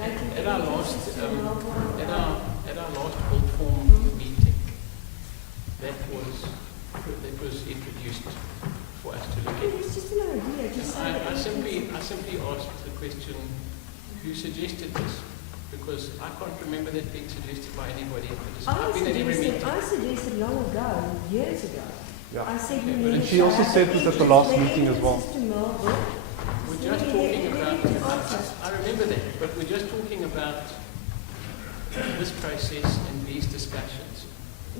At our last build form meeting, that was introduced for us to look at. It's just an idea. Just I simply asked the question, who suggested this? Because I can't remember that being suggested by anybody at the I suggested long ago, years ago. Yeah. I said Okay, we but need And she also said this at the last meeting as well. we're just talking about, I remember that, but we're just talking about this process and these discussions.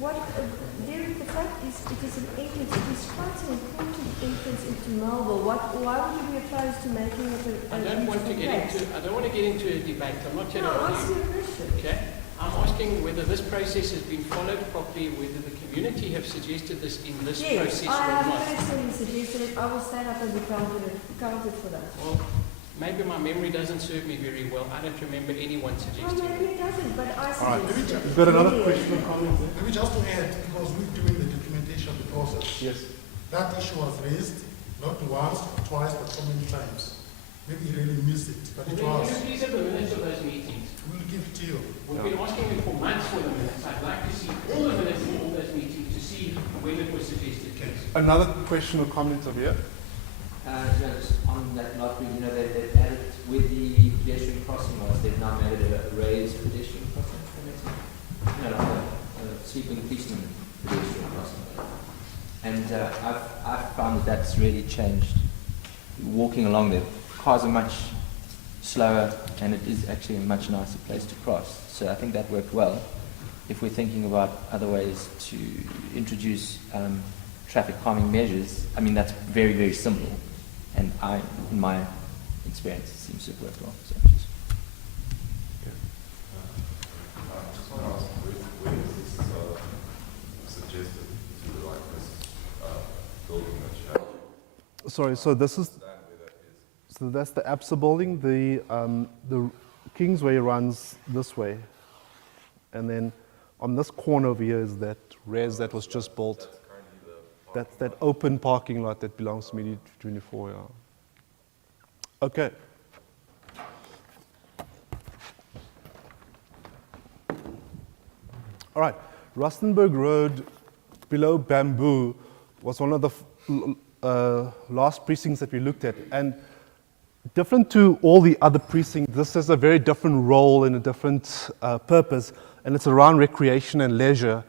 The fact is, it is an entrance, it is quite an important entrance into Melville. Why would you be opposed to making it I don't want to get into a debate. I'm not here to No, argue. ask me a question. Okay? I'm asking whether this process has been followed properly, whether the community have suggested this in this process Yes, I or have not. personally suggested it. I will stand up and be counted for that. Well, maybe my memory doesn't serve me very well. I don't remember anyone Well, suggesting it. maybe it doesn't, but I All right. suggested it. We've got another Yeah. question or comment there? Maybe just to add, because we're doing the documentation of the process. Yes. That issue was raised, not once, twice, but so many times. Maybe you really missed it, but it Can was. you please have the minutes of those meetings? We'll give it to you. We've been asking them for months for the minutes. I'd like to see all the minutes of all those meetings to see when it was suggested. Another question or comment over here? Just on that last week, they've added, with the pedestrian crossing laws, they've now made it a raised pedestrian crossing. Like a sleeping policeman pedestrian crossing. And I've found that that's really changed. Walking along there, cars are much slower, and it is actually a much nicer place to cross. So I think that worked well. If we're thinking about other ways to introduce traffic calming measures, I mean, that's very, very simple. And in my experience, it seems to have worked well. So just just want to ask, where is this suggested to the like this building that you have? Sorry, so this is, so that's the ABSA building. The Kingsway runs this way. And then on this corner over here is that res that was just built. That's that open parking lot that belongs to Media 24, yeah. Okay. All right, Rustenburg Road below Bamboo was one of the last precincts that we looked at. And different to all the other precincts, this has a very different role and a different purpose, and it's around recreation and leisure.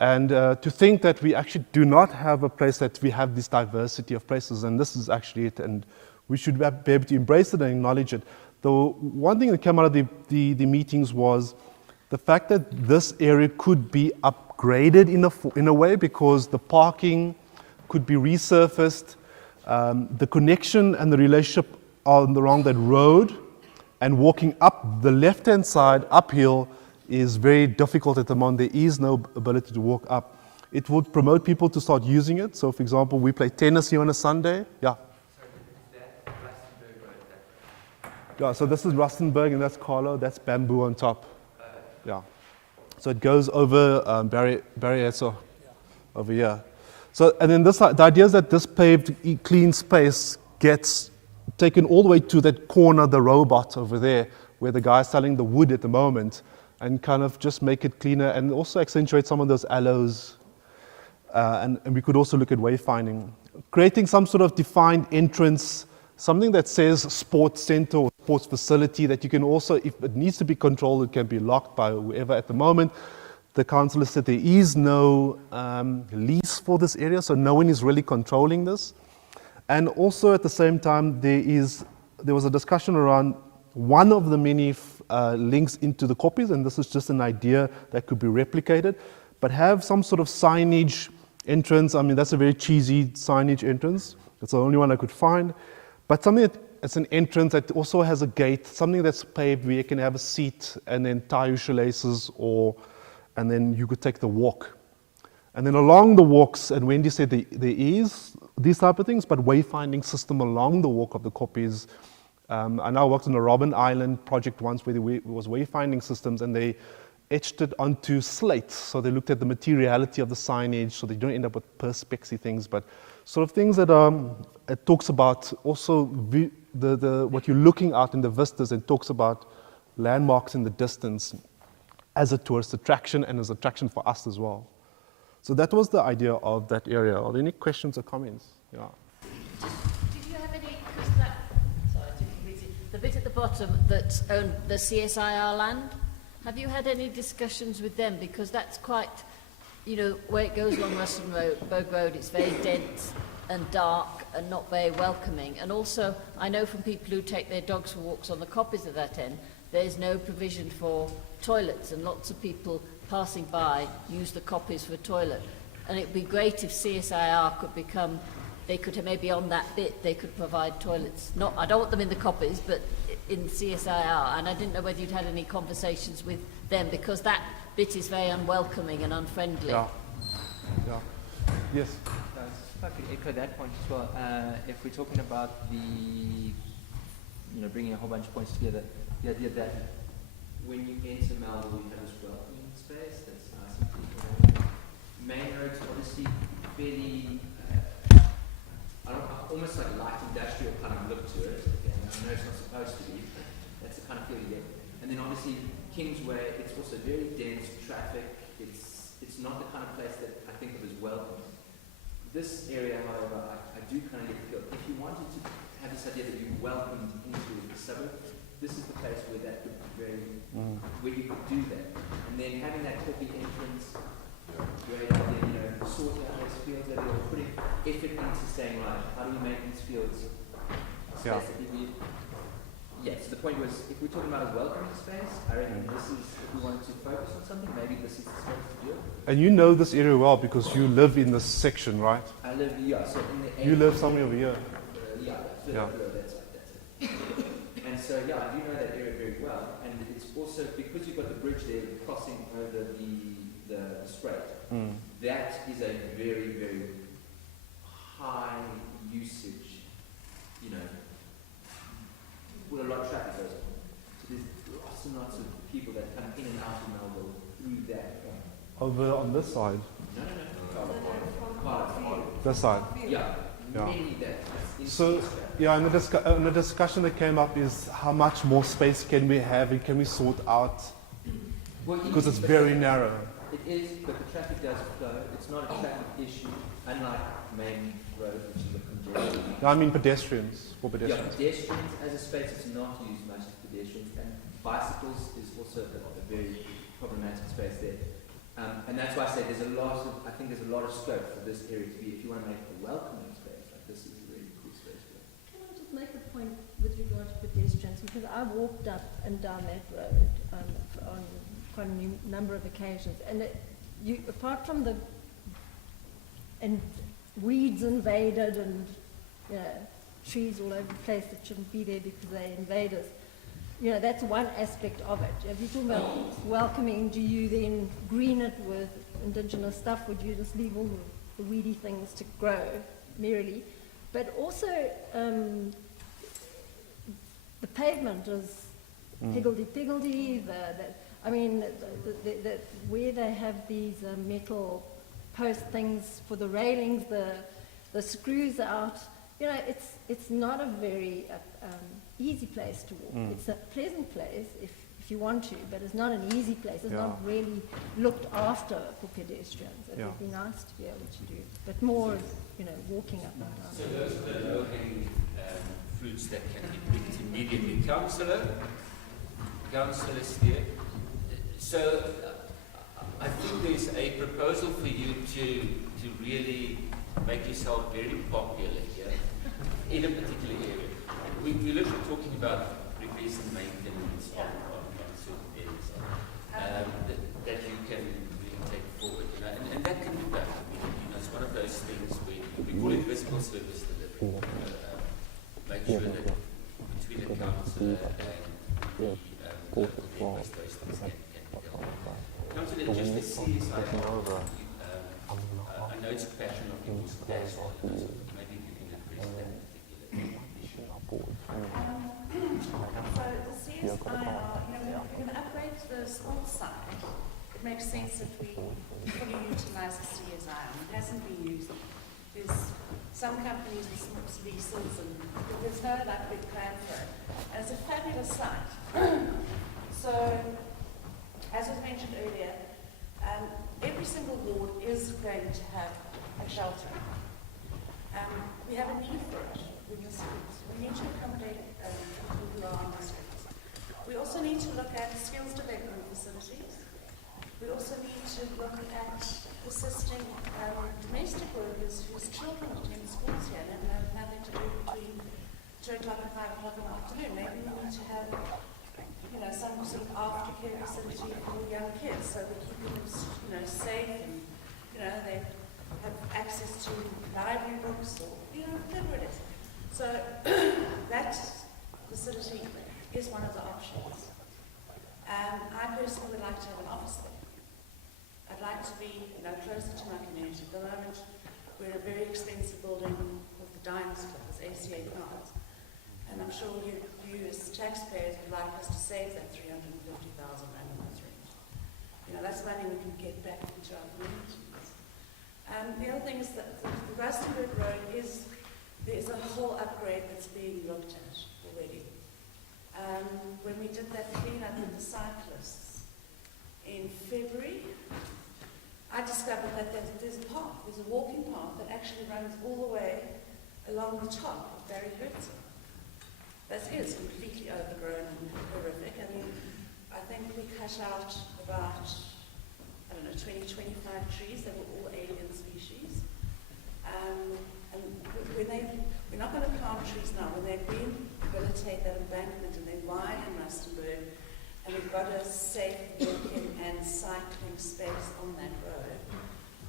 And to think that we actually do not have a place that we have this diversity of places, and this is actually it, and we should be able to embrace it and acknowledge it. The one thing that came out of the meetings was the fact that this area could be upgraded in a way, because the parking could be resurfaced, the connection and the relationship along that road, and walking up the left-hand side uphill is very difficult at the moment. There is no ability to walk up. It would promote people to start using it. So, for example, we play tennis here on a Sunday. Yeah. Yeah, so this is Rustenburg, and that's Carlo. That's Bamboo on top. Yeah. So it goes over Barrietto over here. So, and then the idea is that this paved, clean space gets taken all the way to that corner, the robot over there, where the guy's selling the wood at the moment, and kind of just make it cleaner and also accentuate some of those aloes. And we could also look at wayfinding. Creating some sort of defined entrance, something that says sports center or sports facility, that you can also, if it needs to be controlled, it can be locked by whoever. At the moment, the council has said there is no lease for this area, so no one is really controlling this. And also at the same time, there was a discussion around one of the many links into the copies, and this is just an idea that could be replicated, but have some sort of signage entrance. I mean, that's a very cheesy signage entrance. It's the only one I could find. But something that's an entrance that also has a gate, something that's paved where you can have a seat and then tie your shoelaces, and then you could take the walk. And then along the walks, and Wendy said there is these type of things, but wayfinding system along the walk of the copies. I now worked on a Robben Island project once where there was wayfinding systems, and they etched it onto slates. So they looked at the materiality of the signage, so they don't end up with perspexy things, but sort of things that it talks about also what you're looking at in the vistas, and talks about landmarks in the distance as a tourist attraction and as an attraction for us as well. So that was the idea of that area. Are there any questions or comments? Yeah. Did you have any, the bit at the bottom that's owned the CSIR land, have you had any discussions with them? Because that's quite, where it goes along Rustenburg Road, it's very dense and dark and not very welcoming. And also, I know from people who take their dogs for walks on the copies of that end, there's no provision for toilets, and lots of people passing by use the copies for a toilet. And it'd be great if CSIR could become, they could maybe on that bit, they could provide toilets. I don't want them in the copies, but in CSIR. And I didn't know whether you'd had any conversations with them, because that bit is very unwelcoming and unfriendly. Yeah. Yes. If I could echo that point as well, if we're talking about bringing a whole bunch of points together, the idea that when you enter Melville, you have this welcoming space that's nice and people. Main roads obviously fairly, almost like light industrial kind of look to it. Again, I know it's not supposed to be, but that's the kind of feel you get. And then obviously Kingsway, it's also very dense traffic. It's not the kind of place that I think of as welcome. This area, however, I do kind of get the feel, if you wanted to have this idea that you're welcomed into the suburb, this is the place where that would be very, where you could do that. And then having that coffee entrance, great idea, sorting out those fields that they're putting effort into saying, right, how do you make these fields space that yes, the point was, if we're talking about a welcoming space, I reckon this is, if we wanted to focus on something, maybe this is the space to do it. And you know this area well because you live in this section, right? I live, yeah, so in the... You live somewhere over here. Yeah, Yeah. that's it. And so, yeah, I do know that area very well, and it's also, because you've got the bridge there crossing over the strait, that is a very, very high usage, you know, with a lot of traffic goes on. So there's lots and lots of people that come in and out of Melville through that point. Over on this side. No. This side. Yeah, Yeah. mainly that. So, yeah, and the discussion that came up is how much more space can we have and can we sort out? Because it's very narrow. It is, but the traffic does flow. It's not a traffic issue, unlike main road, which is a congestion. No, I mean pedestrians, for Yeah, pedestrians. pedestrians as a space is not used much as pedestrians, and bicycles is also a very problematic space there. And that's why I say there's a lot of, I think there's a lot of scope for this area to be, if you want to make it a welcoming space, like this is a really cool space for it. Can I just make a point with regard to pedestrians? Because I walked up and down that road on quite a number of occasions, and you, apart from the weeds invaded and trees all over the place that shouldn't be there because they're invaders, that's one aspect of it. If you're talking about welcoming, do you then green it with indigenous stuff? Would you just leave all the weedy things to grow merrily? But also, the pavement is higgledy-piggledy. Where they have these metal post things for the railings, the screws out. It's not a very easy place to walk. It's a pleasant place if you want to, but it's not an easy place. It's not really looked after for pedestrians. It would be nice to be able to do, but more, walking up and down. So those are the low-hanging fruits that can be picked immediately. Councillor Steer. So I think there's a proposal for you to really make yourself very popular here in a particular area. We're literally talking about repairs and maintenance on certain areas that you can really take forward, and that can be done. It's one of those things where we call it visible service delivery. Make sure that between the councillor and the local members, those things can be done. Councillor, just the CSI, I know it's a passion of yours as well, so maybe you can address that particular issue. So the CSI are, we're going to upgrade the sports side. It makes sense that we fully utilise the CSI, and it hasn't been used. There's some companies with sports leases, and there's no big plan for it. And it's a fabulous site. So, as was mentioned earlier, every single ward is going to have a shelter. We have a need for it in the schools. We need to accommodate people who are on the streets. We also need to look at skills development facilities. We also need to look at assisting domestic workers whose children attend schools here and have nothing to do between 2 o'clock and 5 o'clock in the afternoon. Maybe we need to have some sort of aftercare facility for young kids so we keep them safe and they have access to library books or whatever it is. So that facility is one of the options. I personally would like to have an office there. I'd like to be closer to my community. At the moment we're in a very expensive building with the Diners Club, it's ACA Cards. And I'm sure you as taxpayers would like us to save that 350,000 rand a month rent. That's money we can get back into our communities. The other thing is that the Rustenburg Road there's a whole upgrade that's being looked at already. When we did that clean-up with the cyclists in February, I discovered that there's a path, there's a walking path that actually runs all the way along the top of Barry Herzog. That is completely overgrown and horrific. I think we cut out about, 20, 25 trees that were all alien species. And we're not going to plant trees now. When they're green, we're rehabilitate that embankment and then widen Rustenburg, and we've got a safe walking and cycling space on that road.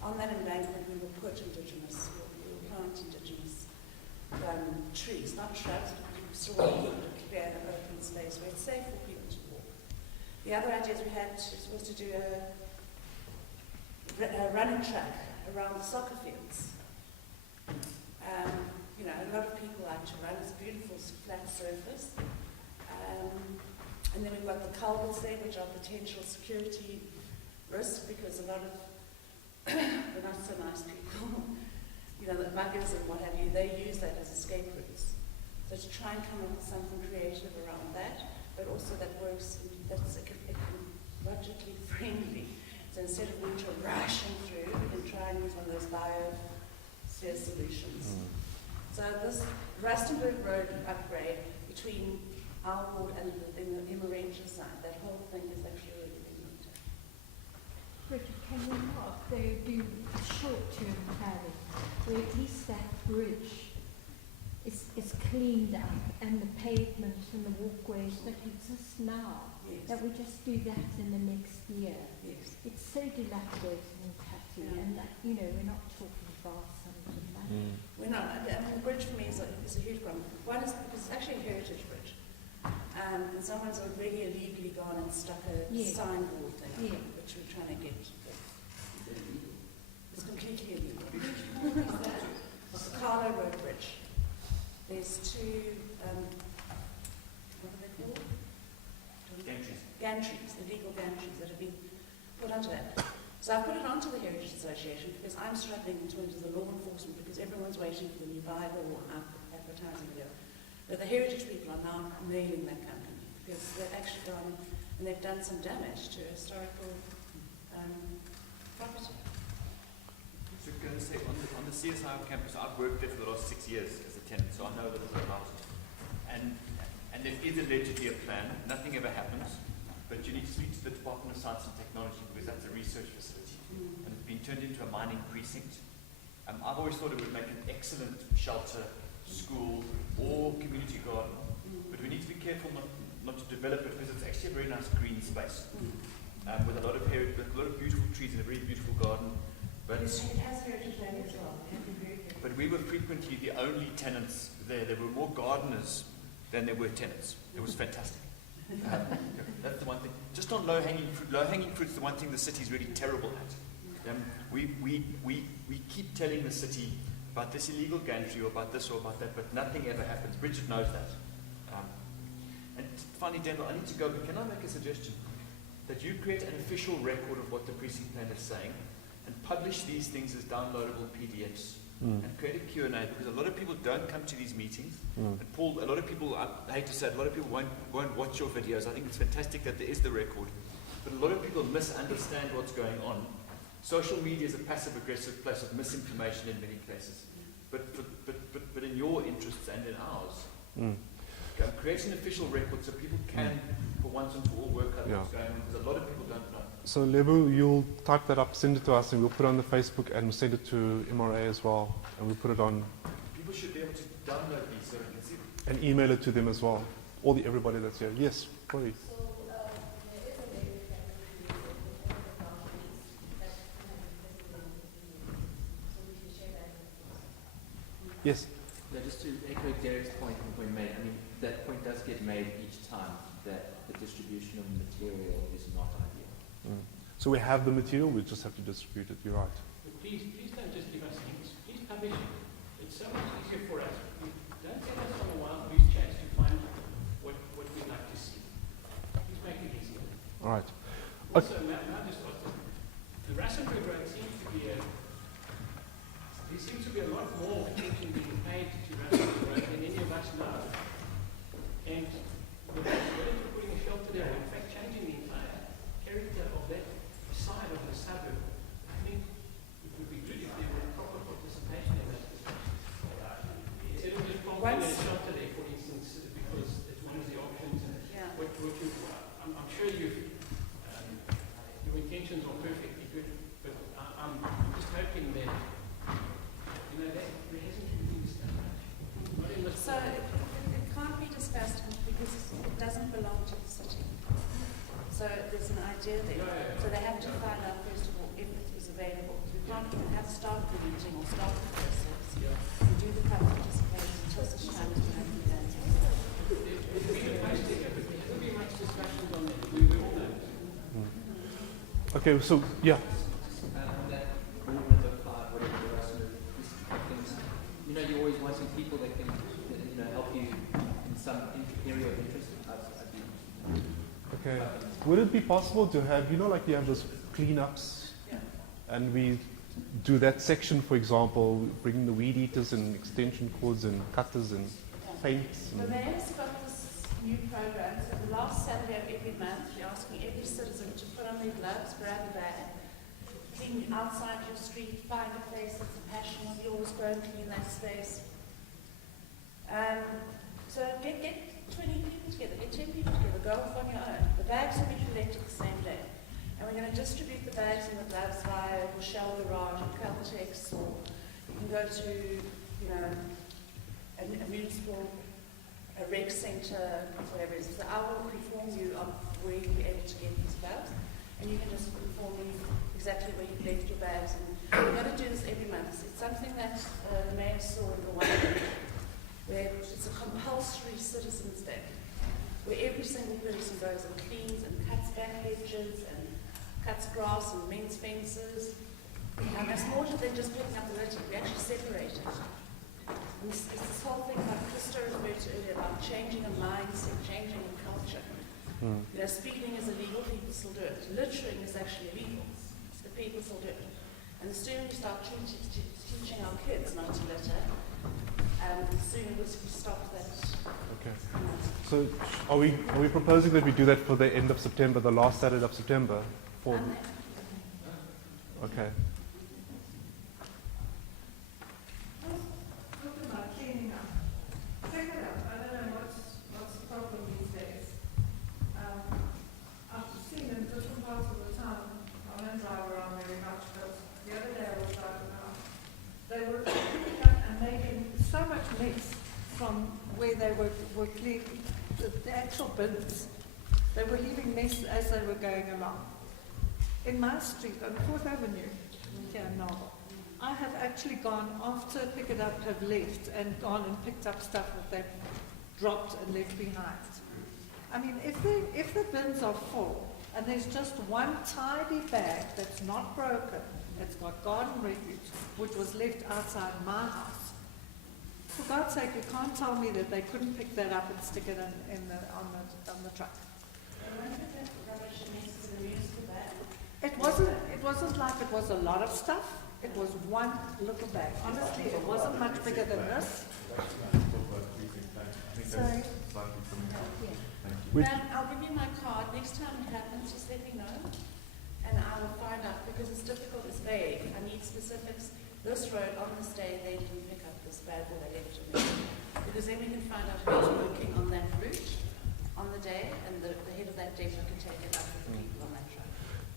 On that embankment we will put indigenous, we will plant indigenous trees, not shrubs, but we still want to clear an open space where it's safe for people to walk. The other ideas we had was to do a running track around the soccer fields. You know, a lot of people like to run. It's a beautiful flat surface. And then we've got the culverts there, which are potential security risk because a lot of the not so nice people, you know, the muggers and what have you, they use that as escape routes. So to try and come up with something creative around that, but also that works, that's ecologically friendly. So instead of water rushing through, we can try and use one of those biosphere solutions. So this Rustenburg Road upgrade between our ward and the Emmarentia side, that whole thing is actually really being looked at. Richard, can we not do short-term planning where at least that bridge is cleaned up and the pavement and the walkways that exist now, that we just do that in the next year? Yes. It's so dilapidated and tatty, and that, you know, we're not talking brass and money. We're not. I mean, the bridge for me is a huge problem. One is because it's actually a heritage bridge. And someone's already illegally gone and stuck a signboard thing up, which we're trying to get. It's completely illegal. It's the Carlo Road Bridge. There's two, what are they called? Gantries, illegal gantries that have been put onto that. So I've put it onto the Heritage Association because I'm struggling in terms of the law enforcement because everyone's waiting for the new Bible or advertising video. But the heritage people are now nailing that company because they've actually gone and they've done some damage to historical property. So I'm going to say, on the CSI campus, I've worked there for the last 6 years as a tenant, so I know a little bit about it. And there is allegedly a plan. Nothing ever happens, but you need to speak to the Department of Science and Technology because that's a research facility. And it's been turned into a mining precinct. I've always thought it would make an excellent shelter, school, or community garden. But we need to be careful not to develop it because it's actually a very nice green space with a lot of beautiful trees and a very beautiful garden. But It has heritage value as well. But we were frequently the only tenants there. There were more gardeners than there were tenants. It was fantastic. That's the one thing. Just on low-hanging fruit. Low-hanging fruit is the one thing the city is really terrible at. We keep telling the city about this illegal gantry or about this or about that, but nothing ever happens. Bridget knows that. And finally, Daniel, I need to go, but can I make a suggestion? That you create an official record of what the precinct plan is saying and publish these things as downloadable PDFs and create a Q&A because a lot of people don't come to these meetings. And Paul, a lot of people, I hate to say it, a lot of people won't watch your videos. I think it's fantastic that there is the record. But a lot of people misunderstand what's going on. Social media is a passive-aggressive place of misinformation in many places. But in your interests and in ours, create an official record so people can, for once and for all, work out what's going on, because a lot of people don't know. So Lebu, you'll type that up, send it to us, and we'll put it on the Facebook, and we'll send it to MRA as well, and we'll put it on. People should be able to download these so they can see them. And email it to them as well, everybody that's here. Yes, Corey. Yes. Yeah, just to echo Derek's point when made, I mean, that point does get made each time that the distribution of material is not ideal. So we have the material, we just have to distribute it, you're right. But please don't just give us hints. Please publish it. It's so much easier for us. Don't send us on a wild goose chase to find what we'd like to see. Please make it easier. All right. Also, now just what the Rustenburg Road seems to be there seems to be a lot more attention being paid to Rustenburg Road than any of us know. And the possibility of putting a shelter there, in fact changing the entire character of that side of the suburb, I think it would be good if there were proper participation in that. Instead of just planting a shelter there, for instance, because it's one of the options. And I'm sure your intentions are perfectly good, but I'm just hoping that there hasn't been discussed much. So it can't be discussed idea there. So they have to find out first of all if it is available. So we can't even have start the meeting or start the process. We do the public participation until such time as we have the event. Okay, so yeah. That movement of cloud, whatever the rest of things, you know, you're always wanting people that can, you know, help you in some area of interest. I'd be Okay. Would it be possible to have, you know, like you have those cleanups, and we do that section, for example, bringing the weed eaters and extension cords and cutters and paints? The mayor's got this new program. So the last Saturday of every month, we're asking every citizen to put on their gloves, grab a bag, clean outside your street, find a place that's a passion of yours, go and clean that space. So get 20 people together, get 10 people together, go off on your own. The bags will be collected the same day. And we're going to distribute the bags and the gloves via the Shell Garage and Caltex, or you can go to, you know, a municipal, a rec centre, whatever it is. So I will inform you of where you'll be able to get these gloves, and you can just inform me exactly where you've left your bags. And we're going to do this every month. It's something that the mayor saw in the one where it's a compulsory citizens' day, where every single person goes and cleans and cuts back hedges and cuts grass and mends fences. It's more than just picking up the litter. We actually separate it. And it's this whole thing like Krista referred to earlier about changing a mindset, changing a culture. You know, speeding is illegal, people still do it. Littering is actually illegal, but people still do it. And the sooner we start teaching our kids not to litter, the sooner we stop that. Okay. So are we proposing that we do that for the end of September, the last Saturday of September? Okay. Talking about cleaning up. Check it out. I don't know what's the problem these days. I've seen in different parts of the town, I don't drive around very much, but the other day I was driving around. They were cleaning up and making so much mess from where they were cleaning the actual bins. They were leaving mess as they were going along. In my street, on 4th Avenue, here in Melville, I have actually gone after Pick It Up have left and gone and picked up stuff that they've dropped and left behind. I mean, if the bins are full and there's just one tidy bag that's not broken, it's got garden refuge, which was left outside my house, for God's sake, you can't tell me that they couldn't pick that up and stick it on the truck. It wasn't like it was a lot of stuff. It was one little bag. Honestly, it wasn't much bigger than this. Sorry. I'll give you my card. Next time it happens, just let me know. And I will find out, because it's difficult, it's vague. I need specifics. This road, on this day, they didn't pick up this bag or they left it there. Because then we can find out who's working on that route on the day, and the head of that depot can take it up with the people on that road.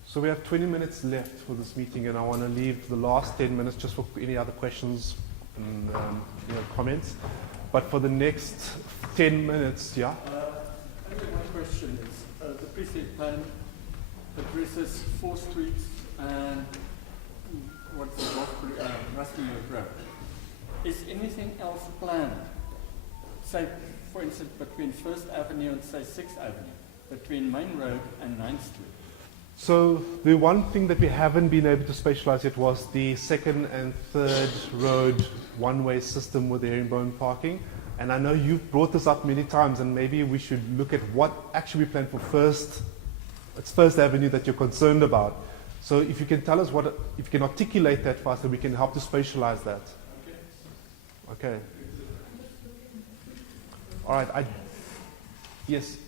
So we have 20 minutes left for this meeting, and I want to leave the last 10 minutes just for any other questions and comments. But for the next 10 minutes, yeah? Only one question is, the precinct plan addresses 4 streets and what's the Rustenburg Road. Is anything else planned? Say, for instance, between 1st Avenue and, say, 6th Avenue, between Main Road and 9th Street? So the one thing that we haven't been able to spatialize yet was the 2nd and 3rd road one-way system with the herringbone parking. And I know you've brought this up many times, and maybe we should look at what actually we plan for it's 1st Avenue that you're concerned about. So if you can tell us if you can articulate that for us, then we can help to spatialize that. Okay. All right. Yes.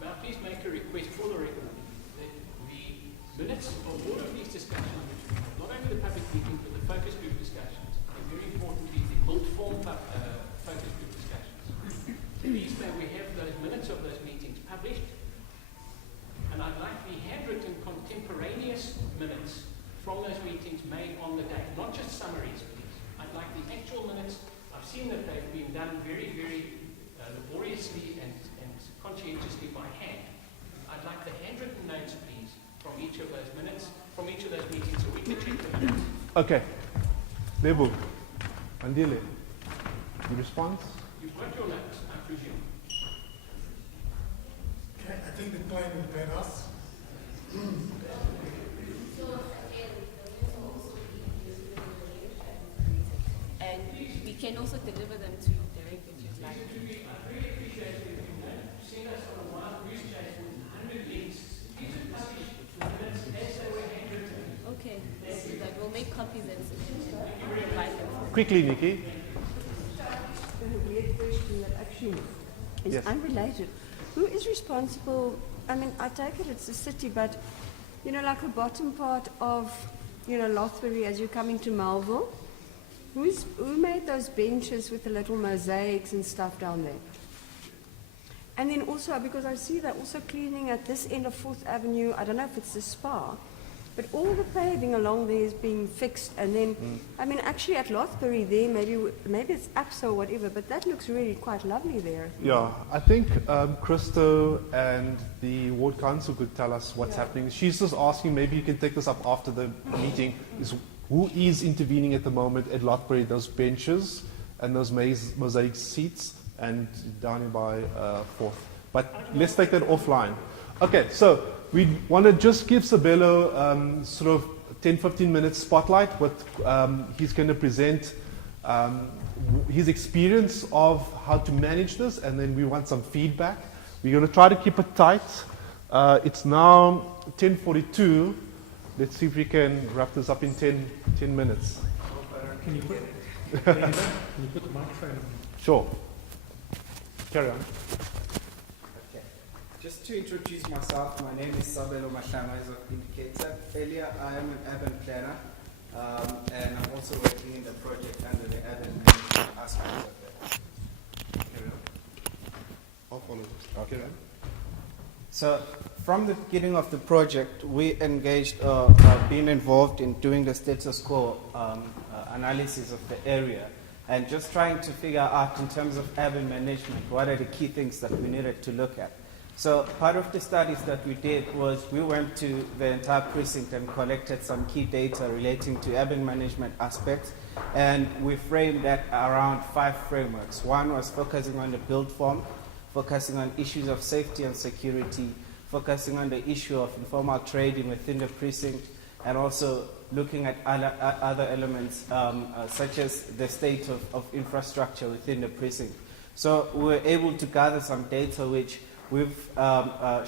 May I please make a request for the record? The minutes of all of these discussions, not only the public meetings, but the focus group discussions, and very importantly, the built form focus group discussions. Please may we have those minutes of those meetings published, and I'd like the handwritten contemporaneous minutes from those meetings made on the day, not just summaries, please. I'd like the actual minutes. I've seen that they've been done very, very laboriously and conscientiously by hand. I'd like the handwritten notes, please, from each of those minutes, from each of those meetings, so we can check the minutes. Okay. Lebu, Andile, the response? You've got your notes, I presume. Okay, I think the client will pay us. And we can also deliver them to Derek if you'd like. Okay, let's do that. We'll make copies and provide them. Quickly, Nikki. A weird question that actually is Yes. unrelated. Who is responsible? I mean, I take it it's the city, but you know, like the bottom part of, you know, Lothbury as you're coming to Melville, who made those benches with the little mosaics and stuff down there? And then also, because I see they're also cleaning at this end of 4th Avenue, I don't know if it's the spa, but all the paving along there is being fixed. And then, I mean, actually at Lothbury there, maybe it's APSA or whatever, but that looks really quite lovely there. Yeah, I think Christo and the ward council could tell us what's happening. She's just asking, maybe you can take this up after the meeting, is who is intervening at the moment at Lothbury, those benches and those mosaic seats and down here by 4th. But let's take that offline. Okay, so we want to just give Sabelo sort of 10-15 minutes spotlight. He's going to present his experience of how to manage this, and then we want some feedback. We're going to try to keep it tight. It's now 10:42. Let's see if we can wrap this up in 10 minutes. Can you put the microphone on? Sure. Carry on. Okay. Just to introduce myself, my name is Sabelo Mahlanga, as I've indicated. Earlier, I am an urban planner, and I'm also working in the project under the urban management aspect of it. Carry on. I'll follow this. Carry on. So, from the beginning of the project, we engaged, been involved in doing the status quo analysis of the area, and just trying to figure out, in terms of urban management, what are the key things that we needed to look at. So part of the studies that we did was we went to the entire precinct and collected some key data relating to urban management aspects, and we framed that around 5 frameworks. One was focusing on the build form, focusing on issues of safety and security, focusing on the issue of informal trading within the precinct, and also looking at other elements such as the state of infrastructure within the precinct. So we were able to gather some data which we've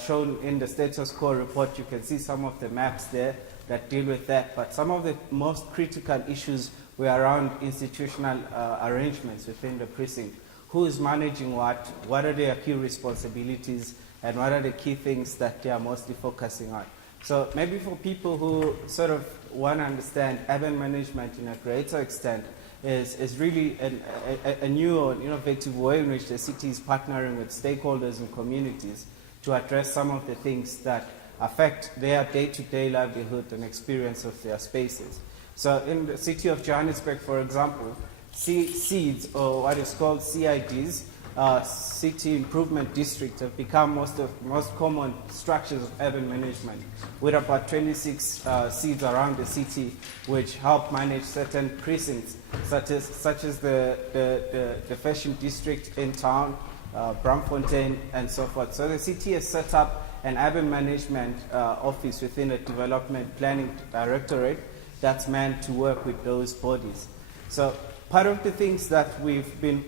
shown in the status quo report. You can see some of the maps there that deal with that, but some of the most critical issues were around institutional arrangements within the precinct. Who is managing what are their key responsibilities, and what are the key things that they are mostly focusing on. So maybe for people who sort of want to understand urban management in a greater extent, is really a new or innovative way in which the city is partnering with stakeholders and communities to address some of the things that affect their day-to-day livelihood and experience of their spaces. So in the city of Johannesburg, for example, CIDs, or what is called CIDs, city improvement districts, have become most common structures of urban management, with about 26 CIDs around the city, which help manage certain precincts, such as the fashion district in town, Bramfontein, and so forth. So the city has set up an urban management office within the development planning directorate that's meant to work with those bodies. So part of the things that we've been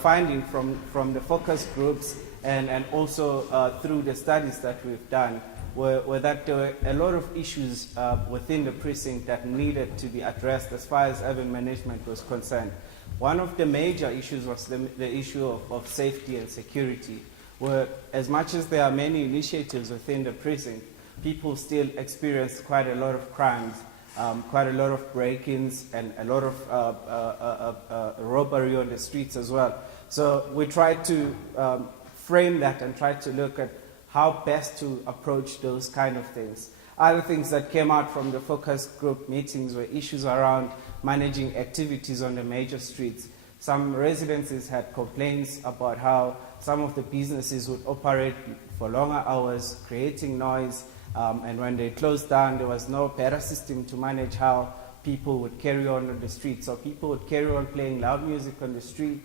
finding from the focus groups and also through the studies that we've done were that there were a lot of issues within the precinct that needed to be addressed as far as urban management was concerned. One of the major issues was the issue of safety and security, where as much as there are many initiatives within the precinct, people still experience quite a lot of crimes, quite a lot of break-ins, and a lot of robbery on the streets as well. So we tried to frame that and try to look at how best to approach those kind of things. Other things that came out from the focus group meetings were issues around managing activities on the major streets. Some residences had complaints about how some of the businesses would operate for longer hours, creating noise, and when they closed down, there was no better system to manage how people would carry on the street. So people would carry on playing loud music on the street,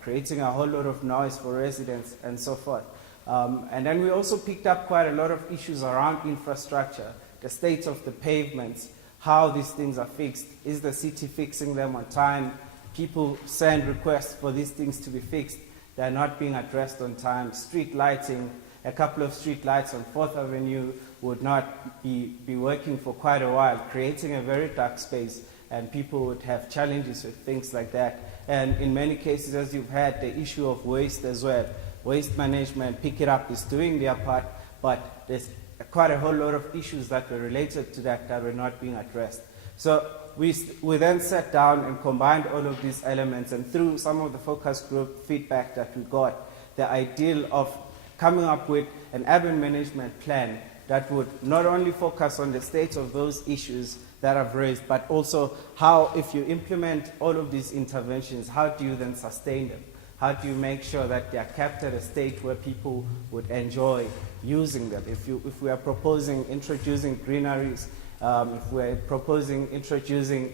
creating a whole lot of noise for residents and so forth. And then we also picked up quite a lot of issues around infrastructure, the state of the pavements, how these things are fixed. Is the city fixing them on time? People send requests for these things to be fixed. They're not being addressed on time. Street lighting, a couple of street lights on 4th Avenue would not be working for quite a while, creating a very dark space, and people would have challenges with things like that. And in many cases, as you've had, the issue of waste as well. Waste management, Pick It Up is doing their part, but there's quite a whole lot of issues that were related to that were not being addressed. So we then sat down and combined all of these elements, and through some of the focus group feedback that we got, the ideal of coming up with an urban management plan that would not only focus on the state of those issues that I've raised, but also how, if you implement all of these interventions, how do you then sustain them? How do you make sure that they are kept at a state where people would enjoy using them? If we are proposing introducing greeneries, if we're proposing introducing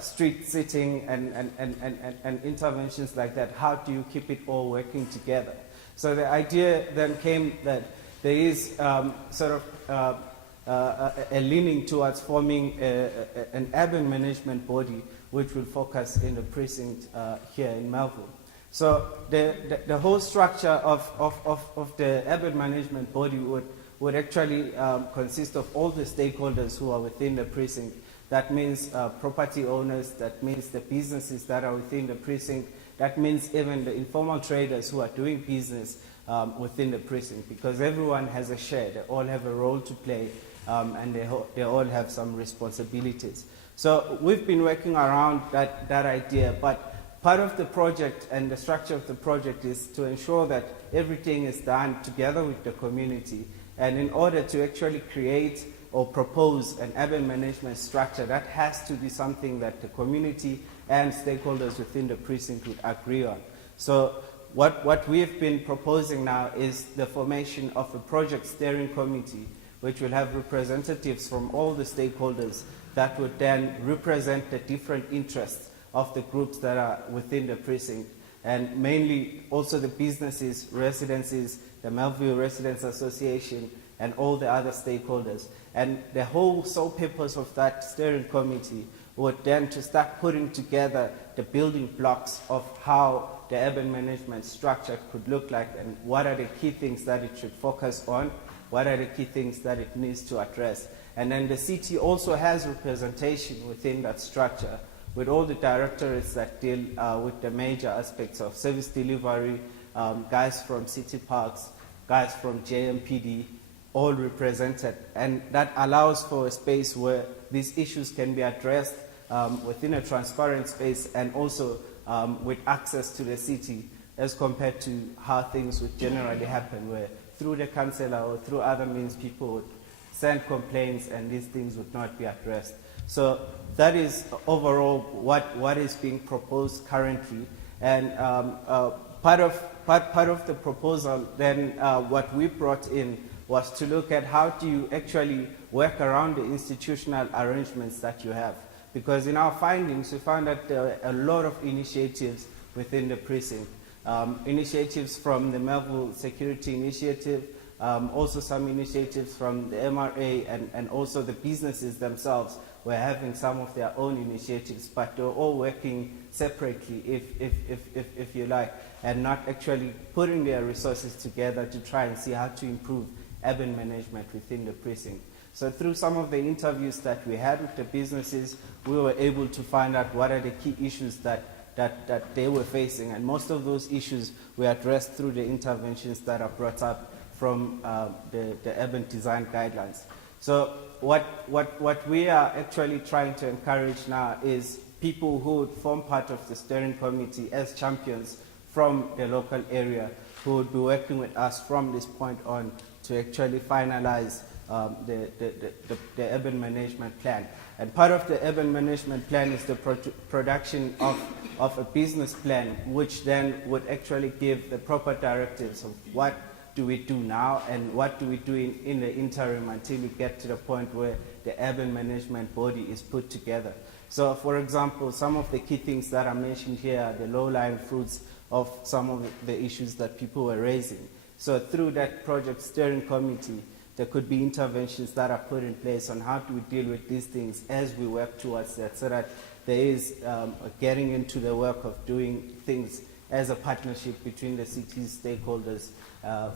street sitting and interventions like that, how do you keep it all working together? So the idea then came that there is sort of a leaning towards forming an urban management body which will focus in the precinct here in Melville. So the whole structure of the urban management body would actually consist of all the stakeholders who are within the precinct. That means property owners, that means the businesses that are within the precinct, that means even the informal traders who are doing business within the precinct, because everyone has a share, they all have a role to play, and they all have some responsibilities. So we've been working around that idea, but part of the project and the structure of the project is to ensure that everything is done together with the community. And in order to actually create or propose an urban management structure, that has to be something that the community and stakeholders within the precinct would agree on. So what we've been proposing now is the formation of a project steering committee, which will have representatives from all the stakeholders that would then represent the different interests of the groups that are within the precinct, and mainly also the businesses, residences, the Melville Residents Association, and all the other stakeholders. And the whole sole purpose of that steering committee would then to start putting together the building blocks of how the urban management structure could look like, and what are the key things that it should focus on, what are the key things that it needs to address. And then the city also has representation within that structure, with all the directorates that deal with the major aspects of service delivery, guys from City Parks, guys from JMPD, all represented. And that allows for a space where these issues can be addressed within a transparent space, and also with access to the city, as compared to how things would generally happen, where through the councillor or through other means people would send complaints and these things would not be addressed. So that is overall what is being proposed currently. And part of the proposal then, what we brought in was to look at how do you actually work around the institutional arrangements that you have. Because in our findings, we found that there are a lot of initiatives within the precinct. Initiatives from the Melville Security Initiative, also some initiatives from the MRA, and also the businesses themselves were having some of their own initiatives, but they were all working separately, if you like, and not actually putting their resources together to try and see how to improve urban management within the precinct. So through some of the interviews that we had with the businesses, we were able to find out what are the key issues that they were facing, and most of those issues were addressed through the interventions that are brought up from the urban design guidelines. So what we are actually trying to encourage now is people who would form part of the steering committee as champions from the local area, who would be working with us from this point on to actually finalize the urban management plan. And part of the urban management plan is the production of a business plan, which then would actually give the proper directives of what do we do now and what do we do in the interim until we get to the point where the urban management body is put together. So, for example, some of the key things that are mentioned here are the low-lying fruits of some of the issues that people were raising. So through that project steering committee, there could be interventions that are put in place on how do we deal with these things as we work towards that, so that there is getting into the work of doing things as a partnership between the city's stakeholders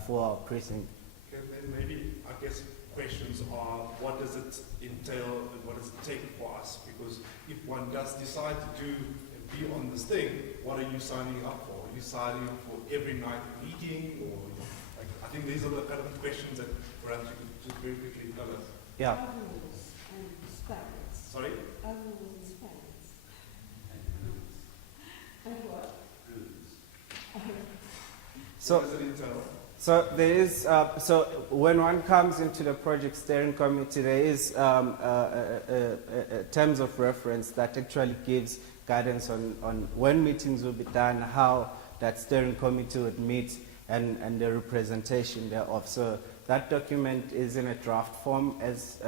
for our precinct. Okay, then maybe, I guess, questions are, what does it entail and what does it take for us? Because if one does decide to do and be on this thing, what are you signing up for? Are you signing up for every night meeting? Or, like, I think these are the kind of questions that perhaps you could just very quickly tell us. Yeah. Overrules and spirits. Sorry? Overrules and spirits. And what? So, what does it entail? So there is, so when one comes into the project steering committee, there is terms of reference that actually gives guidance on when meetings will be done, how that steering committee would meet, and the representation thereof. So that document is in a draft form as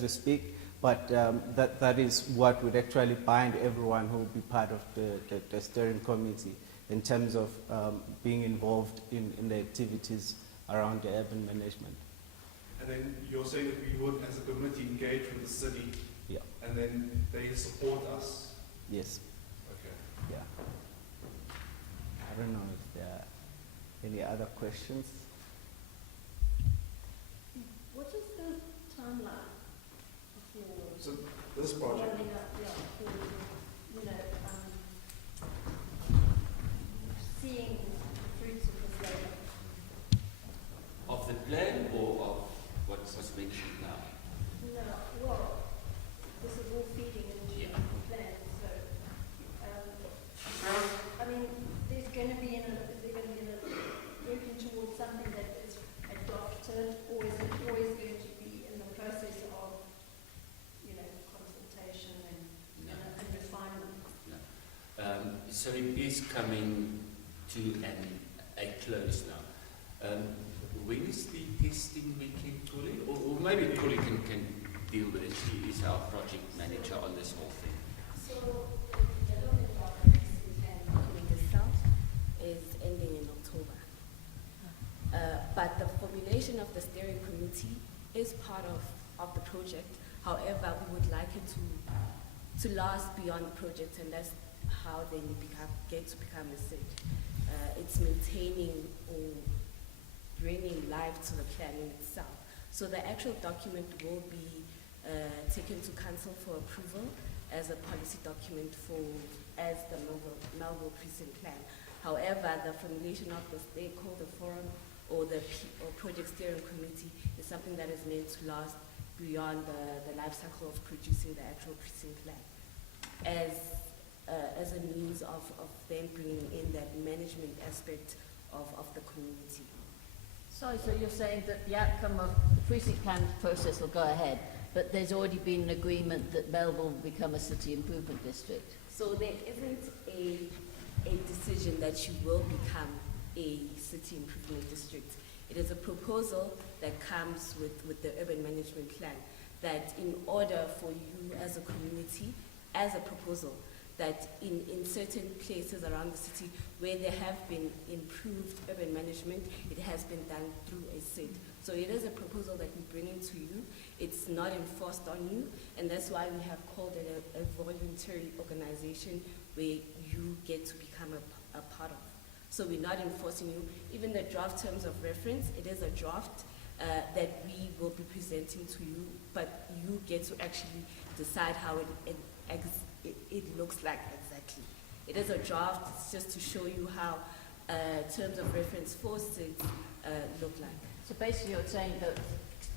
we speak, but that is what would actually bind everyone who will be part of the steering committee in terms of being involved in the activities around the urban management. And then you're saying that we would, as a community, engage with the city, yeah, and then they support us. Yes. Okay. Yeah. I don't know if there are any other questions. What is the timeline for? So this project. Running up, yeah, for, you know, seeing the fruits of this labour. Of the plan or of what was mentioned now? No, well, this is all feeding into the plan, so, I mean, there's going to be working towards something that is adopted, or is it always going to be in the process of, you know, consultation and refinement? No. So it is coming to a close now. When is the testing weekend, Tuli? Or maybe Tuli can deal with it. She is our project manager on this whole thing. So, the development of the precinct plan in the south is ending in October. But the formulation of the steering committee is part of the project. However, we would like it to last beyond the project, and that's how they get to become a SID. It's maintaining or bringing life to the plan in itself. So the actual document will be taken to council for approval as a policy document as the Melville Precinct Plan. However, the formulation of the stakeholder forum or the project steering committee is something that is meant to last beyond the life cycle of producing the actual precinct plan, as a means of them bringing in that management aspect of the community. Sorry, so you're saying that the outcome of the precinct plan process will go ahead, but there's already been an agreement that Melville will become a city improvement district? So there isn't a decision that you will become a city improvement district. It is a proposal that comes with the urban management plan, that in order for you as a community, as a proposal, that in certain places around the city where there have been improved urban management, it has been done through a SID. So it is a proposal that we bring into you. It's not enforced on you, and that's why we have called it a voluntary organization where you get to become a part of. So we're not enforcing you. Even the draft terms of reference, it is a draft that we will be presenting to you, but you get to actually decide how it looks like exactly. It is a draft, it's just to show you how terms of reference for SIDs look like. So basically you're saying that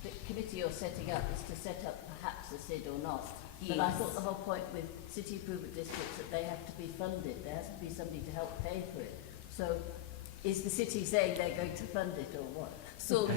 the committee you're setting up is to set up perhaps a SID or not. Yes. But I thought the whole point with city improvement districts that they have to be funded. There has to be somebody to help pay for it. So is the city saying they're going to fund it or what? So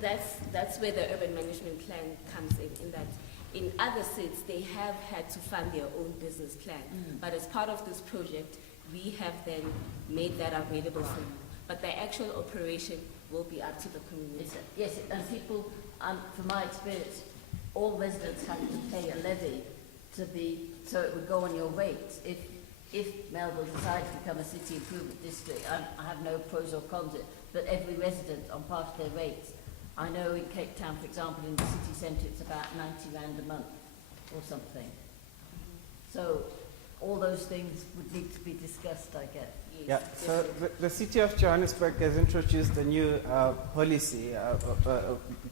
that's where the urban management plan comes in that in other cities they have had to fund their own business plan. But as part of this project, we have then made that available for you. But the actual operation will be up to the community. Yes, and people, from my experience, all residents have to pay a levy so it would go on your rates. If Melville decides to become a city improvement district, I have no pros or cons, but every resident on part of their rates. I know in Cape Town, for example, in the city centre, it's about 90 rand a month or something. So all those things would need to be discussed, I guess. Yeah, so the City of Johannesburg has introduced a new policy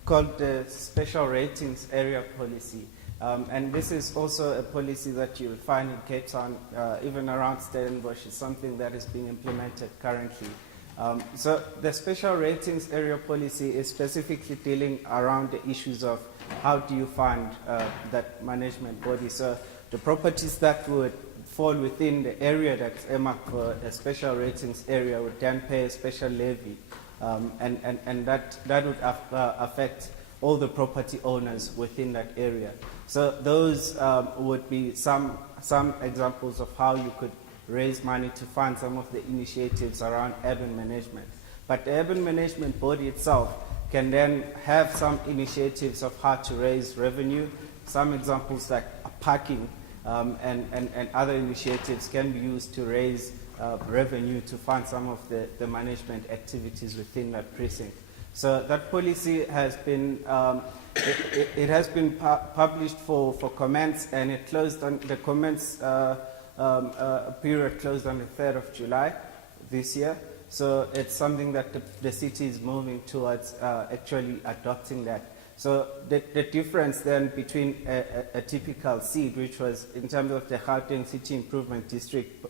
called the Special Ratings Area Policy. And this is also a policy that you'll find in Cape Town, even around Stellenbosch. It's something that is being implemented currently. So the Special Ratings Area Policy is specifically dealing around the issues of how do you fund that management body. So the properties that would fall within the area that's earmarked for a special ratings area would then pay a special levy, and that would affect all the property owners within that area. So those would be some examples of how you could raise money to fund some of the initiatives around urban management. But the urban management body itself can then have some initiatives of how to raise revenue. Some examples like parking and other initiatives can be used to raise revenue to fund some of the management activities within that precinct. So that policy has been it has been published for comments, and it closed on the comments period closed on the 3rd of July this year. So it's something that the city is moving towards actually adopting that. So the difference then between a typical SEED, which was in terms of the Gauteng City Improvement District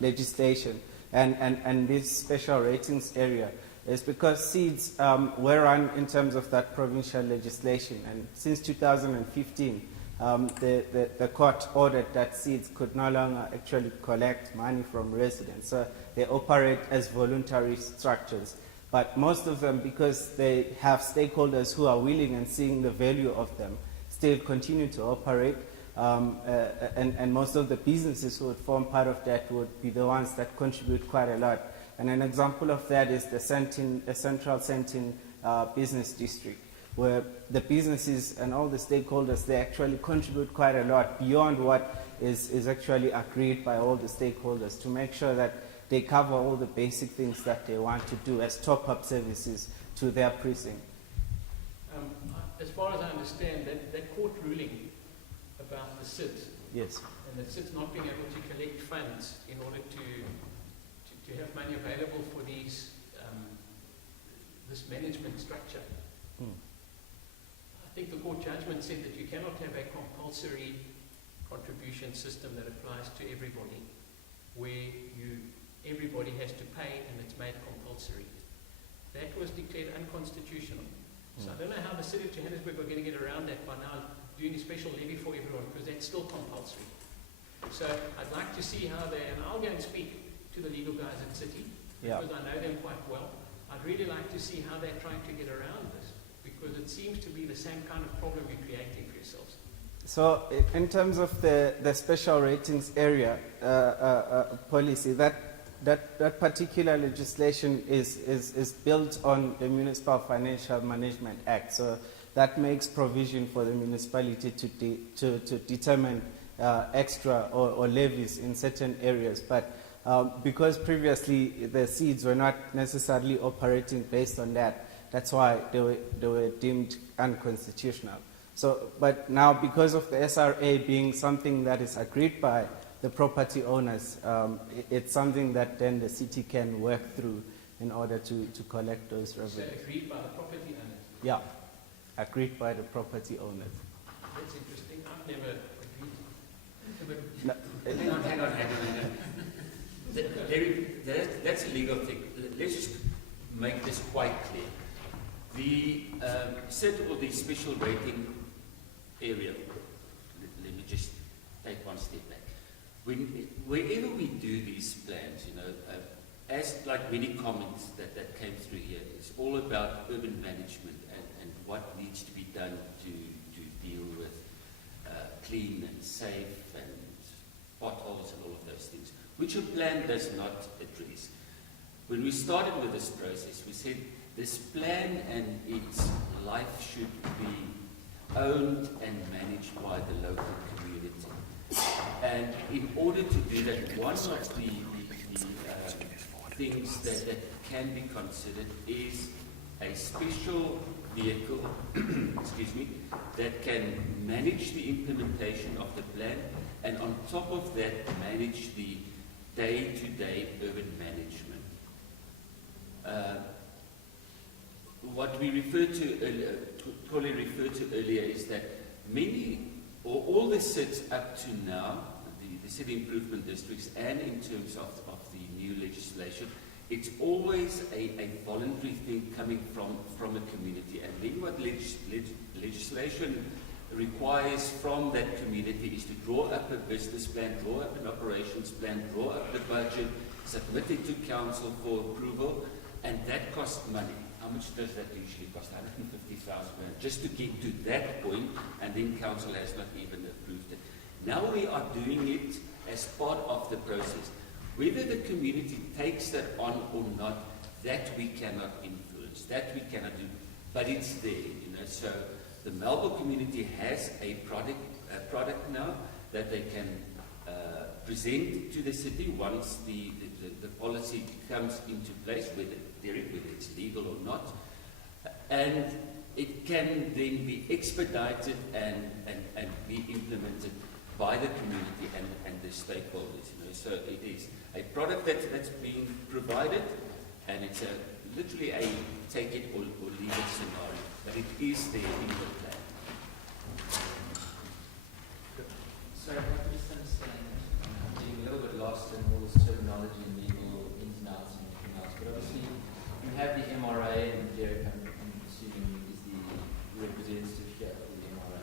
legislation, and this special ratings area, is because SEEDs were run in terms of that provincial legislation. And since 2015, the court ordered that SEEDs could no longer actually collect money from residents. So they operate as voluntary structures. But most of them, because they have stakeholders who are willing and seeing the value of them, still continue to operate. And most of the businesses who would form part of that would be the ones that contribute quite a lot. And an example of that is the Central Sentin Business District, where the businesses and all the stakeholders, they actually contribute quite a lot beyond what is actually agreed by all the stakeholders to make sure that they cover all the basic things that they want to do as top-up services to their precinct. As far as I understand, that court ruling about the SIT, yes, and the SIT's not being able to collect funds in order to have money available for these this management structure. I think the court judgment said that you cannot have a compulsory contribution system that applies to everybody, where everybody has to pay and it's made compulsory. That was declared unconstitutional. So I don't know how the city of Johannesburg are going to get around that by now doing a special levy for everyone, because that's still compulsory. So I'd like to see how and I'll go and speak to the legal guys at City, because I know them quite well. I'd really like to see how they're trying to get around this, because it seems to be the same kind of problem you're creating for yourselves. So in terms of the special ratings area policy, that particular legislation is built on the Municipal Financial Management Act. So that makes provision for the municipality to determine extra or levies in certain areas. But because previously the SEEDs were not necessarily operating based on that, that's why they were deemed unconstitutional. So, but now because of the SRA being something that is agreed by the property owners, it's something that then the city can work through in order to collect those revenues. So agreed by the property owners? Yeah, agreed by the property owners. That's interesting. I've never agreed. No, hang on. That's a legal thing. Let's just make this quite clear. The SIT, or the special rating area, let me just take one step back. Whenever we do these plans, as like many comments that came through here, it's all about urban management and what needs to be done to deal with clean and safe and potholes and all of those things, which a plan does not address. When we started with this process, we said this plan and its life should be owned and managed by the local community. And in order to do that, one of the things that can be considered is a special vehicle, excuse me, that can manage the implementation of the plan, and on top of that, manage the day-to-day urban management. What we referred to earlier, Polly referred to earlier, is that many or all the SIDS up to now, the city improvement districts, and in terms of the new legislation, it's always a voluntary thing coming from a community. And then what legislation requires from that community is to draw up a business plan, draw up an operations plan, draw up the budget, submit it to council for approval, and that costs money. How much does that usually cost? 150,000 rand, just to get to that point, and then council has not even approved it. Now we are doing it as part of the process. Whether the community takes that on or not, that we cannot influence, that we cannot do, but it's there, you know. So the Melville community has a product now that they can present to the city once the policy comes into place, whether it's legal or not, and it can then be expedited and be implemented by the community and the stakeholders. You know. So it is a product that's being provided, and it's literally a take it or leave it scenario, but it is there in the plan. Sorry, if I could just understand, I'm getting a little bit lost in all this terminology and legal ins and outs and everything else, but obviously you have the MRA, and Derek, I'm assuming, is the representative here for the MRA.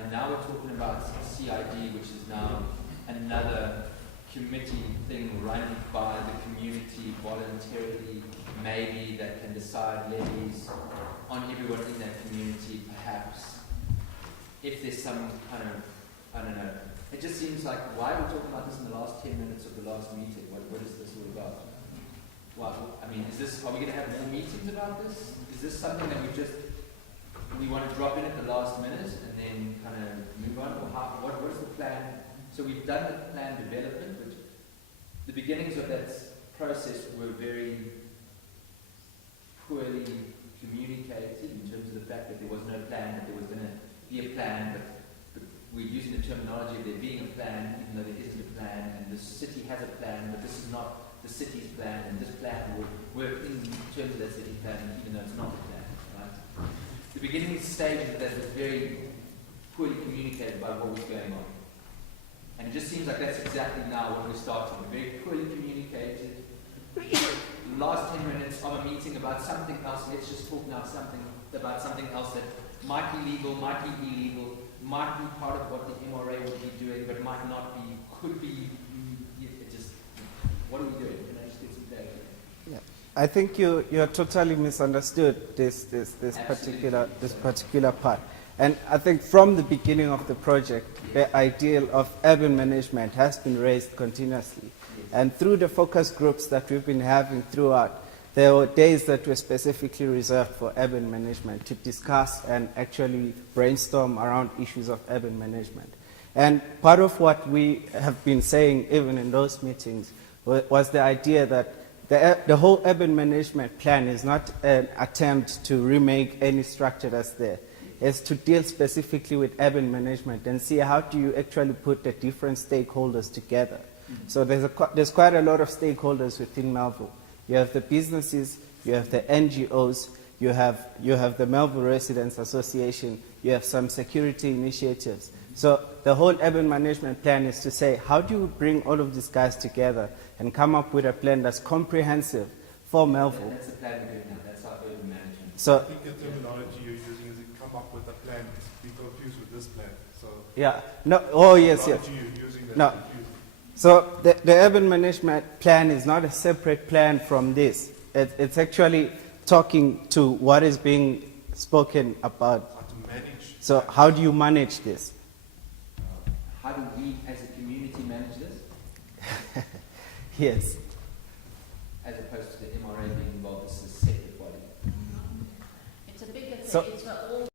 And now we're talking about CID, which is now another committee thing run by the community voluntarily, maybe, that can decide levies on everyone in that community, perhaps. If there's some kind of, I don't know, it just seems like, why are we talking about this in the last 10 minutes of the last meeting? What is this all about? Well, I mean, are we going to have more meetings about this? Is this something that we want to drop in at the last minute and then kind of move on? Or what is the plan? So we've done the plan development, but the beginnings of that process were very poorly communicated in terms of the fact that there was no plan, that there was going to be a plan, but we're using the terminology of there being a plan, even though there isn't a plan, and the city has a plan, but this is not the city's plan, and this plan will work in terms of that city plan, even though it's not a plan, right? The beginning stage of that was very poorly communicated by what was going on. And it just seems like that's exactly now what we're starting. Very poorly communicated. Last 10 minutes of a meeting about something else. Let's just talk now about something else that might be legal, might be illegal, might be part of what the MRA would be doing, but might not be, could be. What are we doing? Can I just get some clarity? Yeah. I think you totally misunderstood this particular part. And I think from the beginning of the project, the ideal of urban management has been raised continuously. And through the focus groups that we've been having throughout, there were days that were specifically reserved for urban management to discuss and actually brainstorm around issues of urban management. And part of what we have been saying, even in those meetings, was the idea that the whole urban management plan is not an attempt to remake any structure that's there. It's to deal specifically with urban management and see how do you actually put the different stakeholders together. So there's quite a lot of stakeholders within Melville. You have the businesses, you have the NGOs, you have the Melville Residents Association, you have some security initiatives. So the whole urban management plan is to say, how do you bring all of these guys together and come up with a plan that's comprehensive for Melville? That's the plan we're doing now. That's our urban management. So I think the terminology you're using is come up with a plan, be confused with this plan. So yeah. No. Oh yes. the Yes. terminology you're using that's No. confusing. So the urban management plan is not a separate plan from this. It's actually talking to what is being spoken about. How to manage. So how do you manage this? How do we as a community manage this? Yes. As opposed to the MRA being involved as a separate body. It's a bigger thing. So- It's for all